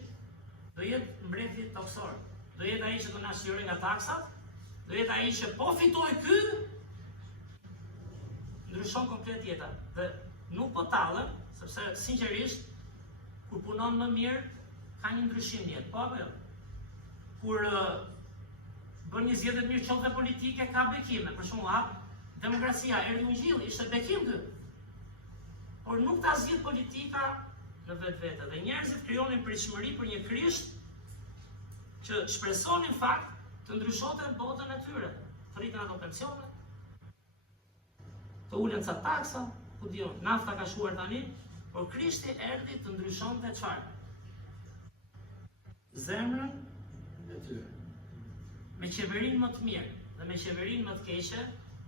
do jetë mbreti toksor. Do jetë ai që do na shijojë nga taksat, do jetë ai që po fitoj ky, ndryshon komplet jeta. Dhe nuk po tallem, sepse sinqerisht kur punon më mirë ka një ndryshim në jetë, po apo jo? Kur bën një zgjedhje mirë qoftë politike ka bekime, për shembull, demokracia erdhi ungjilli, ishte bekim ky. Por nuk ta zgjidh politika në vetvete dhe njerëzit krijonin pritshmëri për një Krisht që shpresonin fakt të ndryshonte botën e tyre. Të rritën ato pensione, të ulen ca taksa, ku diun, nafta ka shuar tani, por Krishti erdhi të ndryshonte çfarë? Zemrën e tyre. Me qeverinë më të mirë dhe me qeverinë më të keqe,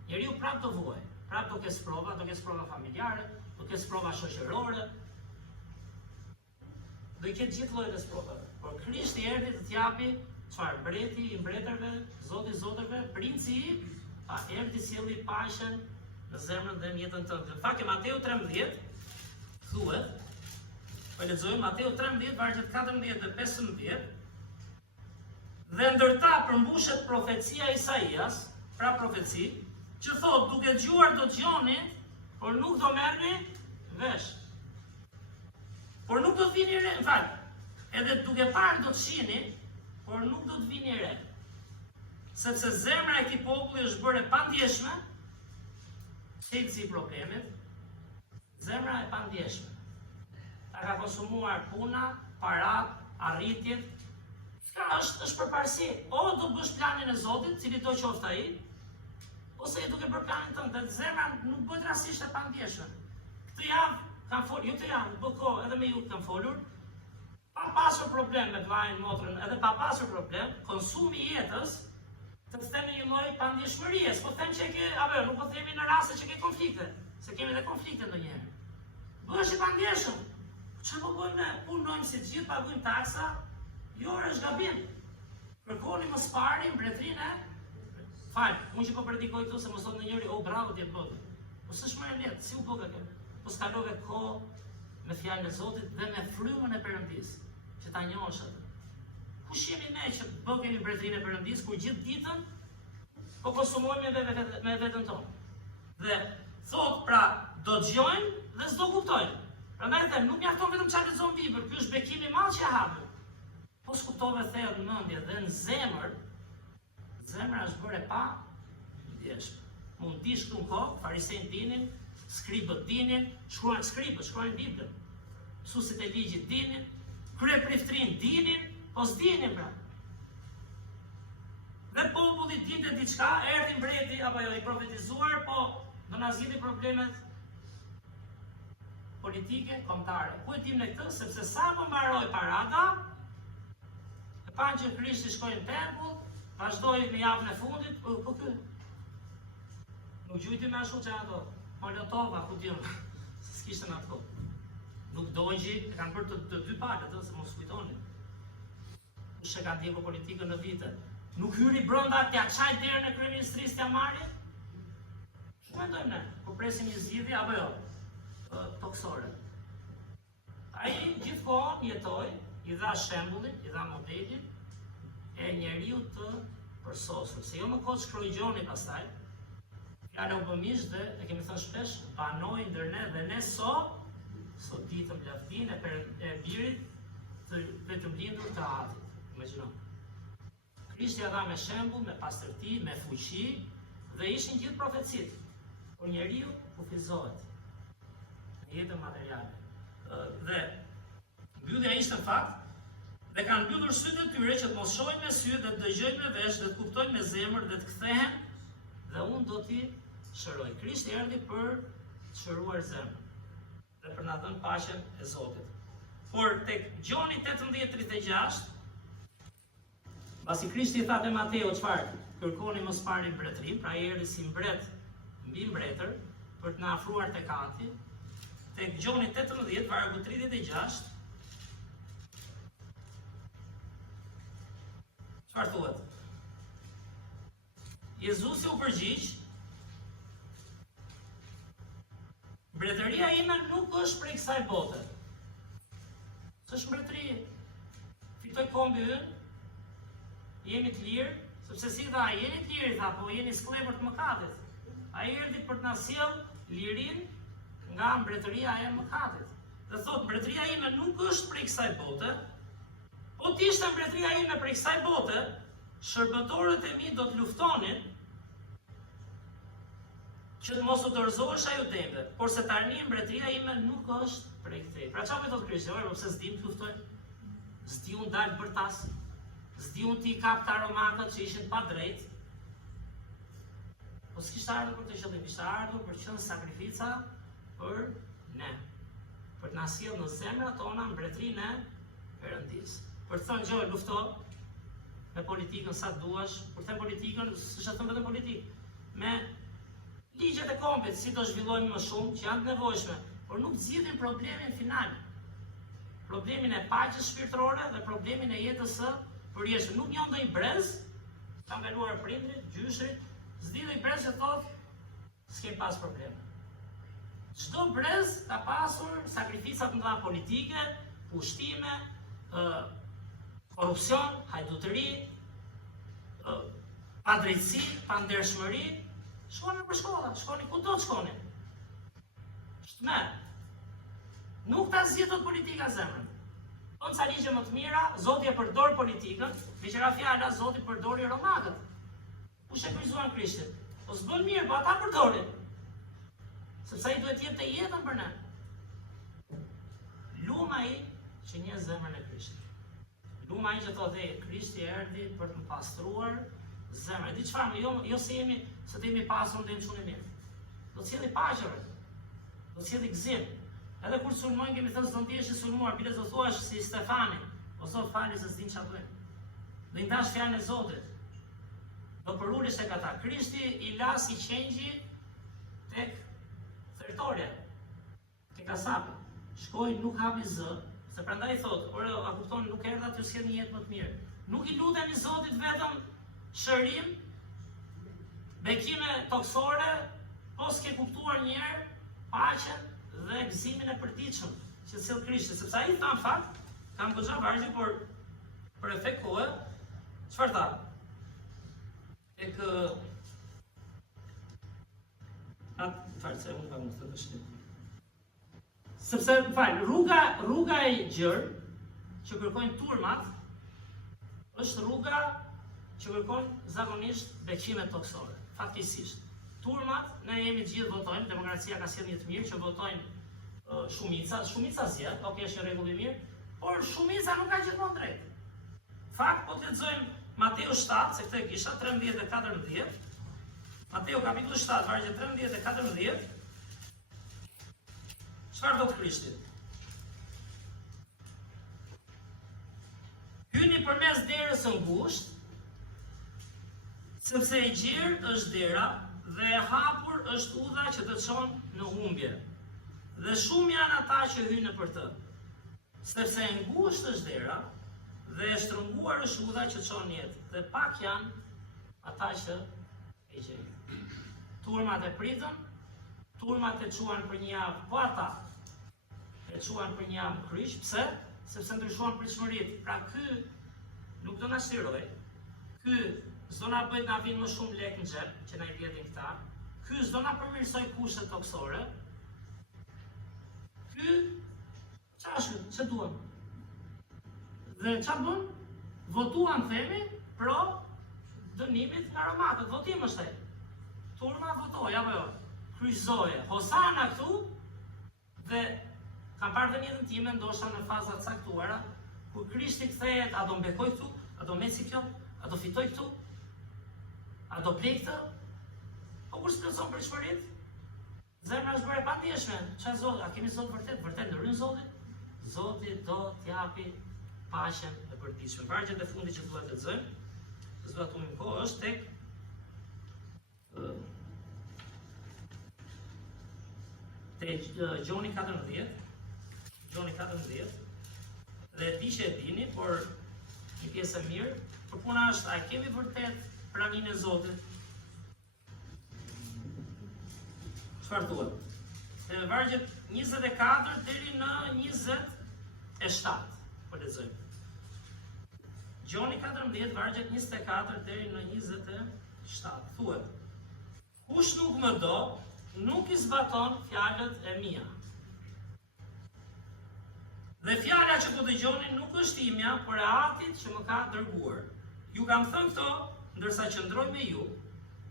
njeriu prapë do vuajë. Prapë do kesh prova familjare, do kesh prova shoqërore. Do i ketë gjithë llojet e provave. Por Krishti erdhi të t'japi çfarë? Mbreti i mbretërve, Zoti i zotëve, princi i erdhi sjelli paqen në zemrën dhe në jetën tënde. Në fakt Mateu 13 thuhet, po lexojmë Mateu 13 vargjet 14 dhe 15. Dhe ndërta përmbushet profecia e Isaias, pra profeci, që thot, duke dëgjuar do dëgjoni, por nuk do merrni vesh. Por nuk do të vini re, në fakt, edhe duke parë do të shihni, por nuk do të vini re. Sepse zemra e këtij populli është bërë e pandjeshme, thelsi i problemit, zemra e pandjeshme. Ta ka konsumuar puna, parat, arritjet. Ska është përparësi, o do bësh planin e Zotit, cili do qoftë ai, ose e duke bërë planin tënd, dhe zemra nuk bëhet rastësisht e pandjeshme. Këtë javë kam folur, jo këtë javë, bë kohë edhe me ju kam folur, pa pasur problem me vllajën, motrën, edhe pa pasur problem, konsumi i jetës të thënë një lloj pandjeshmërie, po them që ke, apo nuk po themi në raste që ke konflikte, se kemi edhe konflikte ndonjëherë. Bëhesh i pandjeshëm. Çfarë po bëjmë? Punojmë si të gjithë, paguajmë taksa. Jo, është gabim. Kërkoni mos pari mbretërinë. Fal, unë që po predikoj këtu se mos thot në njëri, "O bravo ti e bë." Po s'është më e lehtë, si u bë kjo? Po s'kalove kohë me fjalën e Zotit dhe me frymën e Perëndisë, që ta njohësh atë. Kush jemi ne që bëkemi mbretërinë e Perëndisë kur gjithë ditën po konsumojmë me veten tonë. Dhe thot pra do dëgjojnë dhe s'do kuptojnë. Prandaj them, nuk mjafton vetëm çfarë lexon libër, ky është bekimi i madh që e hapet. Po s'kuptove thellë në mendje dhe në zemër, zemra është bërë e pa ndjeshme. Mund dish këtu në kohë, farisejnë dinin Skribët dinin, shkruajnë Biblën. Mësuesit e ligjit dinin, kryepriftrin dinin, po s'dinin pra. Dhe populli dinte diçka, erdhi mbreti apo jo i profetizuar, po do na zgjidhni problemet politike, kombëtare. Ku e dim ne këtë? Sepse sa po mbaroi parada, e panë që Krishti shkoi në tempull, vazhdoi në javën e fundit, po ky nuk gjujti me ashtu që ato Molotova, ku diun, s'kishte në ato. Nuk dojgji, e kanë bërë të dy palët, se mos kujtoni. Kush e ka ndjekur politikën në vite. Nuk hyri brenda t'ja çaj derën e kryeministrisë t'ja marri? Ç'u mendojmë ne? Po presim një zgjidhje apo jo? Toksore. Ai gjithkohon jetoi, i dha shembullin, i dha modelin e njeriu të përsosur. Se jo më kot shkruajoni pastaj. Fjala u bëmish dhe e kemi thënë shpesh, banoi ndër ne dhe ne sot ditëm lavdin e birit të vetëm lindur të Atit. Imagjino. Krishti dha me shembull, me pastërti, me fuqi dhe ishin gjithë profecitë. Por njeriu kufizohet në jetën materiale. Dhe mbyllja ishte në fakt dhe kanë mbyllur sytë e tyre që të mos shohin me sy, dhe të dëgjojnë me vesh, dhe të kuptojnë me zemër, dhe të kthehen, dhe unë do t'i shëroj. Krishti erdhi për të shëruar zemrën dhe për na dhënë paqen e Zotit. Por tek Gjoni 18:36, pasi Krishti tha te Mateo çfarë? Kërkoni mos pari mbretëri, pra ai erdhi si mbret mbi mbretër për të na afruar tek Ati. Tek Gjoni 18, vargu 36, çfarë thuhet? Jezusi u përgjigj: mbretëria ime nuk është prej kësaj bote. S'është mbretëri. Fitoj kombi ynë, jemi të lirë, sepse si tha, jeni të lirë, tha, po jeni sklepër të mëkatit. Ai erdhi për të na sjellë lirinë nga mbretëria e mëkatit. Dhe thot, mbretëria ime nuk është prej kësaj bote. Po t'ishte mbretëria ime prej kësaj bote, shërbëtorët e mi do të luftonin që të mos u dorëzohesh ajo dëmve, por se tani mbretëria ime nuk është prej këtej. Pra çfarë thot Krishti? Po pse s'dim të luftojnë? S'di unë dalë bërtas, s'di unë t'i kap të aromatët që ishin pa drejt. Po s'kishte ardhur për të qëllim, ishte ardhur për qenë sakrifica për ne. Për të na sjellë në zemrat tona mbretërinë e Perëndisë. Për të thënë gjë, lufto me politikën sa duash, për të thënë politikën, s'është thënë vetëm politikë, me ligjet e kombit, si do zhvillojmë më shumë, që janë të nevojshme, por nuk zgjidhin problemin final. Problemin e paqes shpirtërore dhe problemin e jetës së përjetshme. Nuk njon ndonjë brez, ka mbeluar prindrit, gjyshrit, s'di dhe i brez që thotë, s'kem pas probleme. Çdo brez ka pasur sakrifica të mëdha politike, pushtime, korrupsion, hajdutëri, padrejtësi, pandershmëri. Shkoni për shkolla, shkoni ku do të shkoni. Shtmer. Nuk ta zgjidhët politika zemrën. Tonë ca ligje më të mira, Zoti e përdor politikën, me qëra fjala Zoti përdori romakët. Kush e kryqëzuan Krishtin? Po s'bën mirë, po ata përdorin. Sepse ai duhet jetë të jetën për ne. Luma ai që njeh zemrën e Krishtit. Luma ai që thotë, Krishti erdhi për të më pastruar zemrën. Di çfarë, jo se jemi se të jemi pasur dhe jemi shumë mirë. Do të sjellë paqe, do të sjellë gëzim. Edhe kur sulmojnë kemi thënë s'do ndihesh i sulmuar, bile do thuash si Stefani, o Zot fali se s'dim çfarë bëjmë. Do i ndash fjalën e Zotit. Do përulesh tek ata. Krishti i la si qengji tek territoria, tek kasapi. Shkoi nuk hapi zë, se prandaj thotë, ore a kupton, nuk erdha t'ju sjell një jetë më të mirë. Nuk i lutemi Zotit vetëm shërim, bekime toksore, po s'ke kuptuar njerë paqen dhe gëzimin e përditshëm që sjell Krishti, sepse ai tha në fakt, kam goxha vargje, por për efekt kohë, çfarë tha? Se unë kam të shtim. Sepse, rruga e gjërë që kërkojnë turmat është rruga që kërkon zakonisht bekime toksore, fatkesisht. turmat, ne jemi të gjithë votojmë, demokracia ka sjellë një të mirë që votojnë shumica zgjedh, okay, është një rregull i mirë, por shumica nuk ka gjithmonë drejt. Fakt, po të lexojmë Mateu 7, se këtë e kisha 13 dhe 14. Mateu kapitulli 7, vargje 13 dhe 14. Çfarë do të Krishti? Hyni përmes derës së ngushtë, sepse e gjerë është dera dhe e hapur është udha që të çon në humbje. Dhe shumë janë ata që hyjnë nëpër të. Sepse e ngushtë është dera dhe e shtrënguar është udha që çon në jetë. Dhe pak janë ata që e gjejnë. Turmat e pritën, turmat e quan për një javë, po ata e quan për një javë kryq. Pse? Sepse ndryshuan pritshmëritë. Pra ky nuk do na shtiroj. Ky s'do na bëjt na vinë më shumë lekë në xhep, që na i vjedhin këta. Ky s'do na përmirësoj kushtet toksore. Ky ç'është, duan. Dhe ç'a bën? Votuan themi pro dënimit nga romakët. Votim është ai. Turma votoi apo jo? Kryqëzoje. Hosana këtu dhe kam parë dhe njëtën time ndoshta në fazat saktuara, kur Krishti kthehet, a do mbekoj këtu, a do meci kjo, a do fitoj këtu, a do blej këtë, po kur s'plotson pritshmëritë, zemra është bërë e pandjeshme. Çfarë Zoti? A kemi Zot vërtet? Vërtet ndryn Zoti? Zoti do t'japi paqen e përditshme. Vargjet e fundit që duhet të lexojmë, zbatuam kohë, është tek Gjoni 14, dhe di që e dini, por një pjesë e mirë, për puna është, a kemi vërtet praninë e Zotit? Çfarë duhet? Dhe vargjet 24 deri në 27, po lexojmë. Gjoni 14, vargjet 24 deri në 27, thuhet: kush nuk më do, nuk i zbaton fjalët e mia. Dhe fjala që po dëgjoni nuk është imja, por e Atit që më ka dërguar. Ju kam thënë këto, ndërsa qëndroj me ju,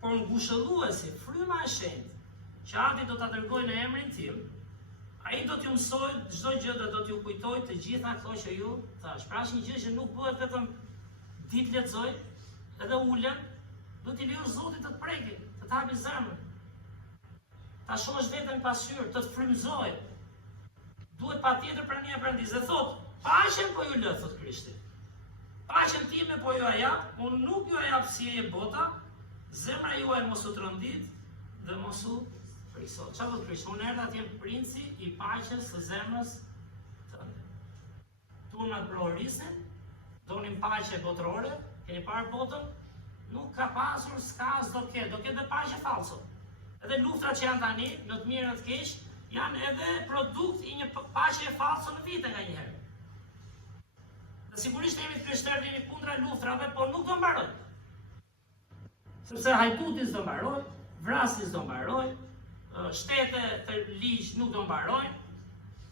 por ngushëlluesi, fryma e shenjtë, që Ati do ta dërgojë në emrin tim, ai do t'ju mësojë çdo gjë dhe do t'ju kujtojë të gjitha këto që ju thash. Pra është një gjë që nuk bëhet vetëm ditë lexoj, edhe ulem, do t'i lejosh Zotit të të preki, të të hapi zemrën. Ta shohësh veten pasqyrë, të të frymëzojë. Duhet patjetër prania e Perëndisë. Dhe thot, paqen po ju lë, thot Krishti. Paqen time po ju jap, unë nuk ju jap si e bota, zemra juaj mos u trondit dhe mos u frikësot. Çfarë thot Krishti? Unë erdha të jem princi i paqes së zemrës tënde. Turmat prohorisin, donin paqe botërore, keni parë botën, nuk ka pasur, s'do ketë dhe paqe falso. Edhe luftrat që janë tani, në të mirë në të keq, janë edhe produkt i një paqe falso në vite nga njëherë. Dhe sigurisht jemi të krishterë, jemi kundra luftrave, por nuk do mbaroj. Sepse hajputi s'do mbaroj, vrasja s'do mbaroj, shtete të ligj nuk do mbaroj,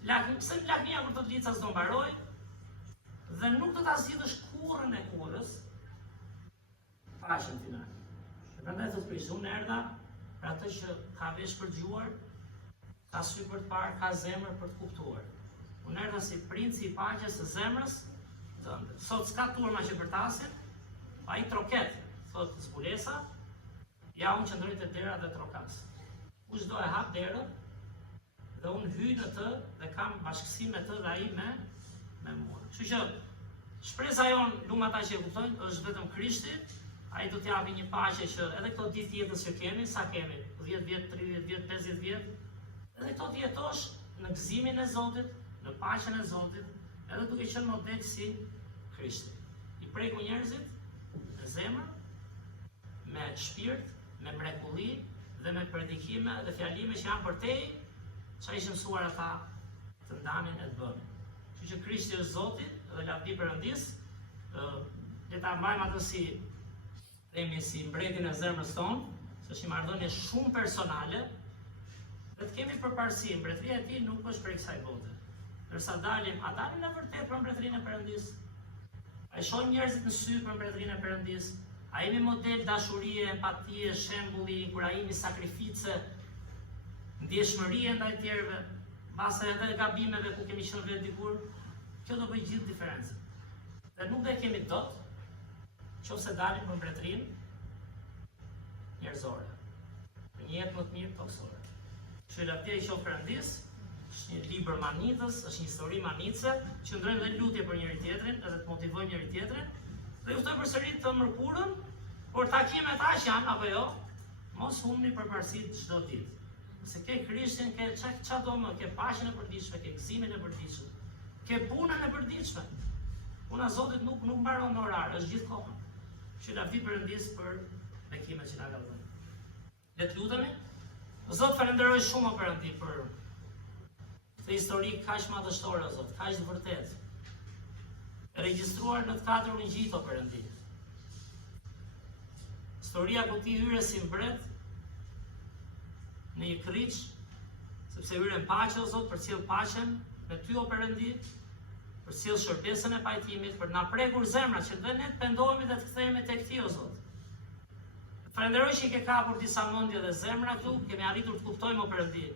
lakmia për të lica s'do mbaroj, dhe nuk do ta zgjidhësh kurrën e kurrës paqen finale. Prandaj thotë Krishti, unë erdha për atë që ka vesh për dëgjuar, ka sy për të parë, ka zemër për të kuptuar. Unë erdha si princi i paqes së zemrës tënde. Sot s'ka turma që bërtasin, ai troket, thotë zbulesa, ja unë qëndroj te dera dhe trokas. Kush do e hap derën, dhe unë hyj në të dhe kam bashkësi me të dhe ai me mua. Kështu që shpresa jonë, lumë ata që e kuptojnë, është vetëm Krishti. Ai do t'japi një paqe që edhe këto ditë jetës që kemi, sa kemi, 10 vjet, 30 vjet, 50 vjet, edhe këto të jetosh në gëzimin e Zotit, në paqen e Zotit, edhe duke qenë model si Krishti. I preku njerëzit me zemër, me shpirt, me mrekulli dhe me predikime dhe fjalime që janë për te, që ishë mësuar ata të ndanin e të bënin. Kështu që Krishti është Zoti dhe lavdi Perëndisë, le ta mbajmë atë si mbretin e zemrës tonë, se është një marrëdhënie shumë personale, dhe të kemi përparësi, mbretëria e tij nuk është për kësaj bote. Ndërsa dalim, a dalim në vërtet për mbretërinë e Perëndisë? A i shohin njerëzit në sy për mbretërinë e Perëndisë? A jemi model dashurie, empatie, shembulli, inkurajimi, sakrifice, ndjeshmërie ndaj tjerëve, mbase edhe gabimeve ku kemi qenë vetë dikur, kjo do bëj gjithë diferencën. Dhe nuk do e kemi dot, qofse dalim për mbretërinë njerëzore, për një jetë më të mirë toksore. Shëllapja i qofë Perëndis, është një libër manitës, është një histori manice, që ndrojmë dhe lutje për njëri tjetrin, edhe të motivojmë njëri tjetrin, dhe ju ftoj përsëri të mërkurën, por takimet aq janë apo jo, mos humni përparësitë çdo ditë. Se ke Krishtin, ke ç'a do më, ke paqen e përditshme, ke gëzimin e përditshëm, ke punën e përditshme. Puna e Zotit nuk mbaron në orar, është gjithkohën. Që na vi Perëndis për bekimet që na ka dhënë. Le të lutemi. Zot, falenderoj shumë o Perëndi për këtë histori kaq madhështore, o Zot, kaq të vërtetë. E regjistruar në të katër ungjit, o Perëndi. Historia ku ti hyre si mbret në një kriç, sepse hyre në paqe, o Zot, përcjell paqen me ty, o Perëndi, përcjell shërbesën e pajtimit, për na prekur zemrat që dhe ne të pendohemi dhe të kthehemi tek ti, o Zot. Falenderoj që i ke kapur disa mendje dhe zemra këtu, kemi arritur të kuptojmë, o Perëndi.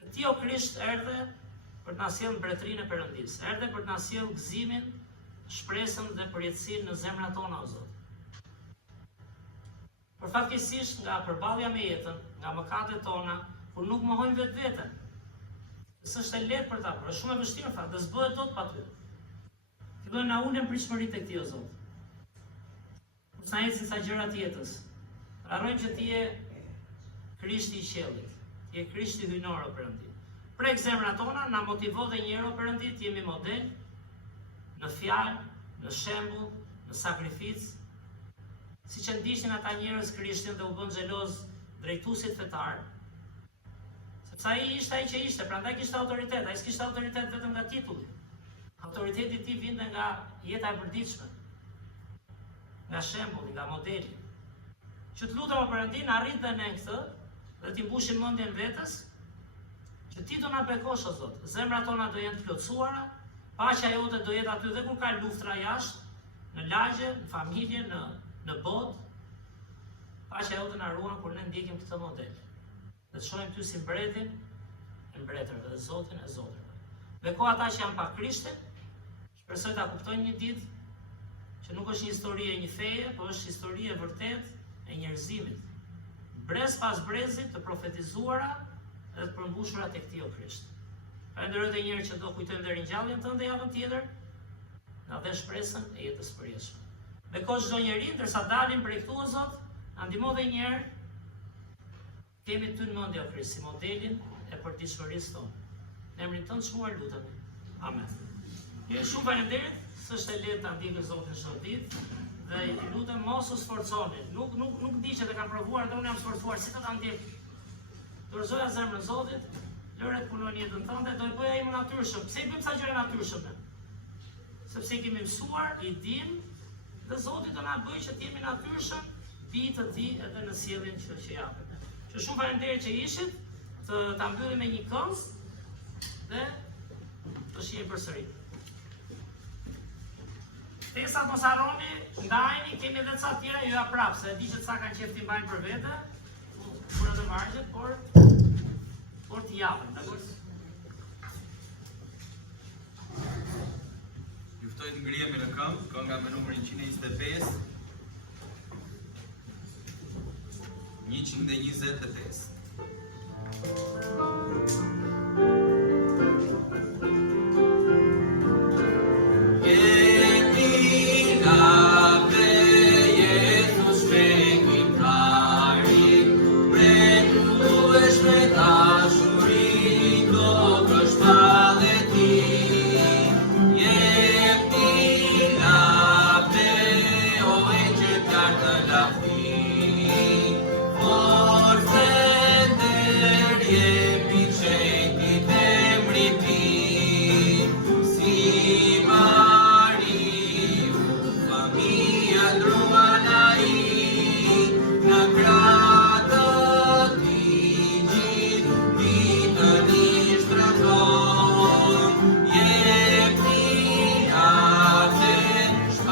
Që ti, o Krisht, erdhe për të na sjellë mbretërinë e Perëndis, erdhe për të na sjellë gëzimin, shpresën dhe përjetësinë në zemrat tona, o Zot. Për fatkeqësisht nga përballja me jetën, nga mëkatet tona, kur nuk mohojmë vetveten. S'është e lehtë për ta, por është shumë e vështirë fat, dhe s'bëhet dot pa ty. Fillojmë na ulem pritshmëri tek ti, o Zot. Sa ecin sa gjërat jetës. Harrojmë që ti je Krishti i qiellit. Ti je Krishti hyjnor, o Perëndi. Prek zemrat tona, na motivo dhe një herë, o Perëndi, të jemi model në fjalë, në shembull, në sakrificë. Siç e ndiqnin ata njerëz Krishtin dhe u bën xheloz drejtuesit fetar. Sepse ai ishte ai që ishte, prandaj kishte autoritet. Ai s'kishte autoritet vetëm nga titulli. Autoriteti i tij vinte nga jeta e përditshme, nga shembulli, nga modeli. Që të lutem, o Perëndi, na arrit dhe ne këtë, dhe t'i mbushim mendjen vetes, që ti do na bekosh, o Zot. Zemrat tona do jenë të plotësuara, paqja jote do jetë aty dhe kur ka luftra jashtë, në lagje, në familje, në botë. Paqja jote na ruan kur ne ndjekim këtë model. Dhe të shohim ty si mbretin e mbretërve dhe Zotin e zotërve. Beko ata që janë pa Krishtin, shpresoj ta kuptojnë një ditë që nuk është një histori e një feje, por është histori e vërtet e njerëzimit. Brez pas brezit të profetizuara dhe të përmbushura tek ti, o Krisht. Falenderoj edhe një herë që do kujtojmë dhe ringjalljen tënde javën tjetër, na dhe shpresën e jetës përjetshme. Beko çdo njeri, ndërsa dalim prej këtu, o Zot, na ndihmo edhe një herë kemi ty në mendje, o Krisht, si modelin e përditshmërisë tonë. Në emrin tënd çmuar lutemi. Amen. Ju shumë faleminderit. S'është e lehtë ta ndjekë Zotin çdo ditë dhe ju lutem mos u sforconi. Nuk ndiqet e kam provuar dhe unë jam sforcuar si të ta ndjek. Dorëzoja zemrën Zotit, lëre të punoni jetën tënde, do e bëja ai më natyrshëm. Pse i bëjmë sa gjëra natyrshme? Sepse i kemi mësuar, i dim, dhe Zoti do na bëjë që të jemi natyrshëm, bijtë të tij edhe në sjelljen që japet. Që shumë faleminderit që ishit, ta mbyllim me një këngë dhe të shihemi përsëri. Tesa mos harroni, ndajeni, kemi edhe ca tjera, ju ja prap, se di që ca kanë qef t'i mbajnë për vete, për edhe margjet, por t'i japën, dakor? Ju ftoj të ngrihemi në këmbë, kënga me numrin 125. 125.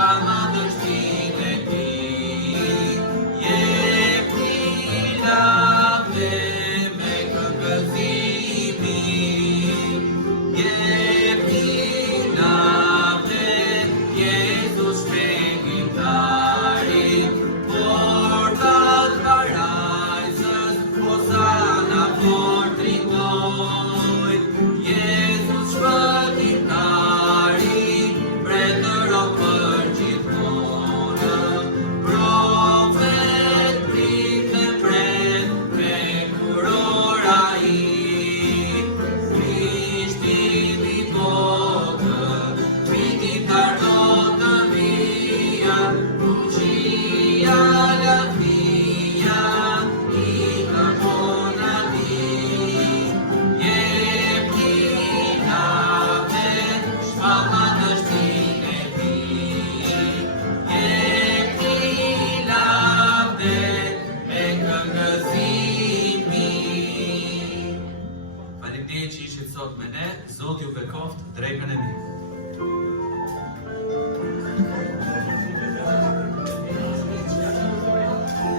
Amanda, lavia, ita bonati, lavde, shpalmanës tine ti, lavde, me këngëzimi. Faleminderit që ishit sot me ne, Zoti ju bekoft drekën e mirë.